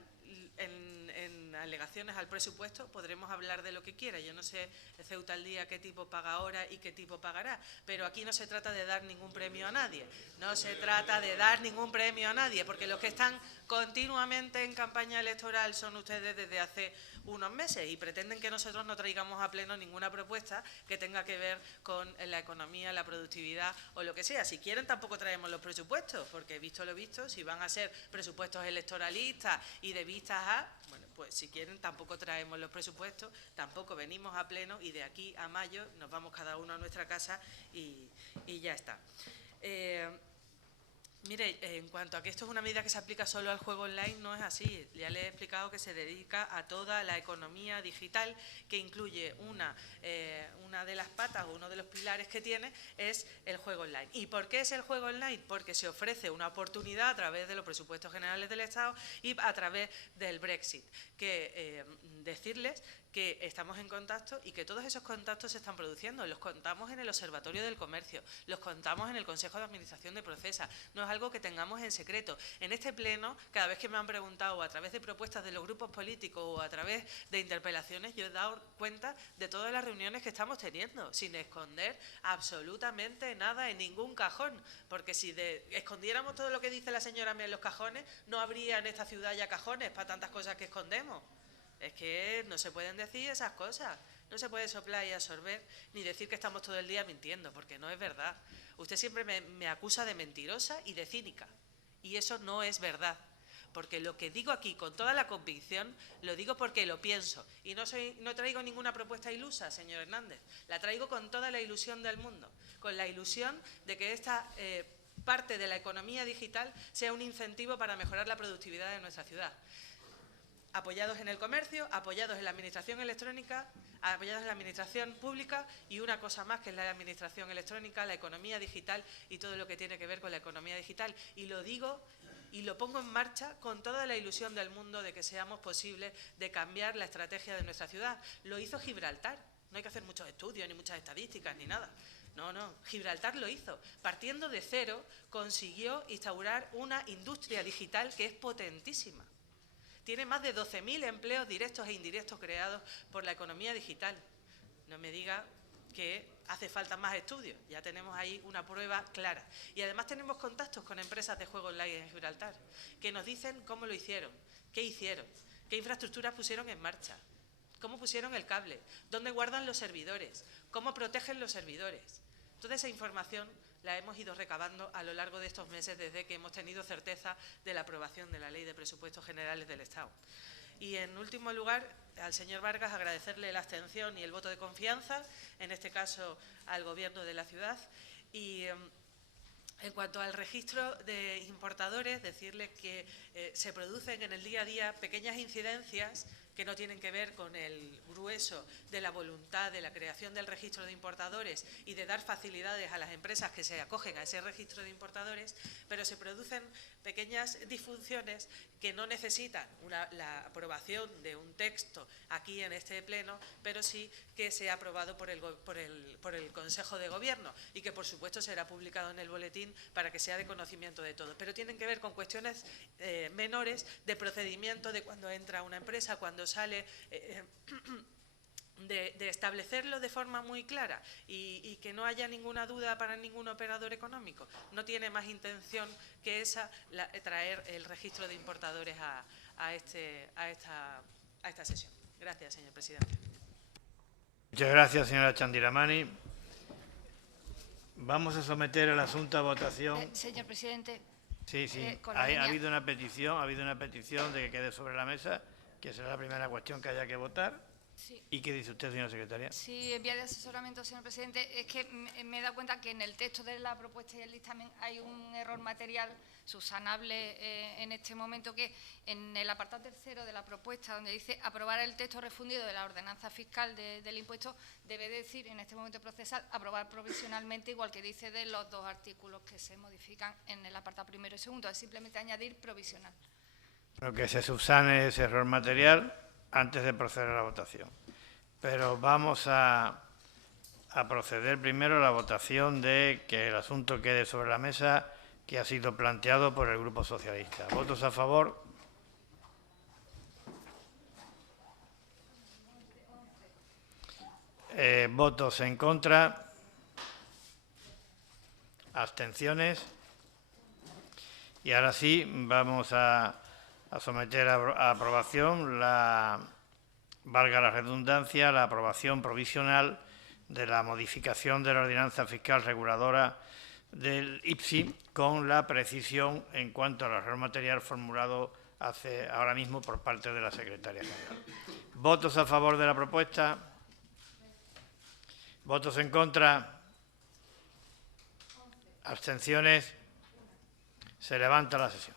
en alegaciones al presupuesto podremos hablar de lo que quiera. Yo no sé, Ceuta al Día, qué tipo paga ahora y qué tipo pagará, pero aquí no se trata de dar ningún premio a nadie. No se trata de dar ningún premio a nadie, porque los que están continuamente en campaña electoral son ustedes desde hace unos meses y pretenden que nosotros no traigamos a pleno ninguna propuesta que tenga que ver con la economía, la productividad o lo que sea. Si quieren tampoco traemos los presupuestos, porque visto lo visto, si van a ser presupuestos electoralistas y de vistas a, bueno, pues si quieren tampoco traemos los presupuestos, tampoco venimos a pleno y de aquí a mayo nos vamos cada uno a nuestra casa y ya está. Mire, en cuanto a que esto es una medida que se aplica solo al juego online, no es así. Ya le he explicado que se dedica a toda la economía digital, que incluye una de las patas o uno de los pilares que tiene es el juego online. ¿Y por qué es el juego online? Porque se ofrece una oportunidad a través de los presupuestos generales del Estado y a través del Brexit. Que decirles que estamos en contacto y que todos esos contactos se están produciendo. Los contamos en el Observatorio del Comercio, los contamos en el Consejo de Administración de Procesa. No es algo que tengamos en secreto. En este pleno, cada vez que me han preguntado, o a través de propuestas de los grupos políticos o a través de interpelaciones, yo he dado cuenta de todas las reuniones que estamos teniendo, sin esconder absolutamente nada en ningún cajón. Porque si escondiéramos todo lo que dice la señora en los cajones, no habría en esta ciudad ya cajones para tantas cosas que escondemos. Es que no se pueden decir esas cosas, no se puede soplar y absorber, ni decir que estamos todo el día mintiendo, porque no es verdad. Usted siempre me acusa de mentirosa y de cínica, y eso no es verdad, porque lo que digo aquí con toda la convicción, lo digo porque lo pienso, y no traigo ninguna propuesta ilusa, señor Hernández, la traigo con toda la ilusión del mundo, con la ilusión de que esta parte de la economía digital sea un incentivo para mejorar la productividad de nuestra ciudad. Apoyados en el comercio, apoyados en la administración electrónica, apoyados en la administración pública y una cosa más que es la administración electrónica, la economía digital y todo lo que tiene que ver con la economía digital. Y lo digo y lo pongo en marcha con toda la ilusión del mundo de que seamos posibles de cambiar la estrategia de nuestra ciudad. Lo hizo Gibraltar, no hay que hacer muchos estudios ni muchas estadísticas ni nada. No, Gibraltar lo hizo. Partiendo de cero consiguió instaurar una industria digital que es potentísima. Tiene más de 12.000 empleos directos e indirectos creados por la economía digital. No me diga que hace falta más estudios, ya tenemos ahí una prueba clara. Y además tenemos contactos con empresas de juego online en Gibraltar, que nos dicen cómo lo hicieron, qué infraestructuras pusieron en marcha, cómo pusieron el cable, dónde guardan los servidores, cómo protegen los servidores. Toda esa información la hemos ido recabando a lo largo de estos meses desde que hemos tenido certeza de la aprobación de la Ley de Presupuestos Generales del Estado. Y en último lugar, al señor Vargas agradecerle la abstención y el voto de confianza, en este caso al Gobierno de la ciudad. Y en cuanto al registro de importadores, decirles que se producen en el día a día pequeñas incidencias que no tienen que ver con el grueso de la voluntad de la creación del registro de importadores y de dar facilidades a las empresas que se acogen a ese registro de importadores, pero se producen pequeñas disfunciones que no necesitan la aprobación de un texto aquí en este pleno, pero sí que sea aprobado por el Consejo de Gobierno y que, por supuesto, será publicado en el boletín para que sea de conocimiento de todos. Pero tienen que ver con cuestiones menores de procedimiento, de cuando entra una empresa, cuando sale, de establecerlo de forma muy clara y que no haya ninguna duda para ningún operador económico. No tiene más intención que esa, traer el registro de importadores a esta sesión. Gracias, señor presidente. Muchas gracias, señora Chandiramani. Vamos a someter el asunto a votación. Señor presidente. Sí. Ha habido una petición de que quede sobre la mesa, que será la primera cuestión que haya que votar. Sí. ¿Y qué dice usted, señora secretaria? Sí, en vía de asesoramiento, señor presidente, es que me he dado cuenta que en el texto de la propuesta y el dictamen hay un error material subsanable en este momento, que en el apartado tercero de la propuesta, donde dice aprobar el texto refundido de la ordenanza fiscal del impuesto, debe decir en este momento procesal aprobar provisionalmente, igual que dice de los dos artículos que se modifican en el apartado primero y segundo, es simplemente añadir provisional. Lo que se subsane ese error material antes de proceder a la votación. Pero vamos a proceder primero a la votación de que el asunto quede sobre la mesa, que ha sido planteado por el Grupo Socialista. ¿Votos a favor? ¿Votos en contra? ¿Abstenciones? Y ahora sí, vamos a someter a aprobación valga la redundancia, la aprobación provisional de la modificación de la ordenanza fiscal reguladora del IPSI, con la precisión en cuanto al error material formulado ahora mismo por parte de la secretaria general. ¿Votos a favor de la propuesta? ¿Votos en contra? ¿Abstenciones? Se levanta la sesión.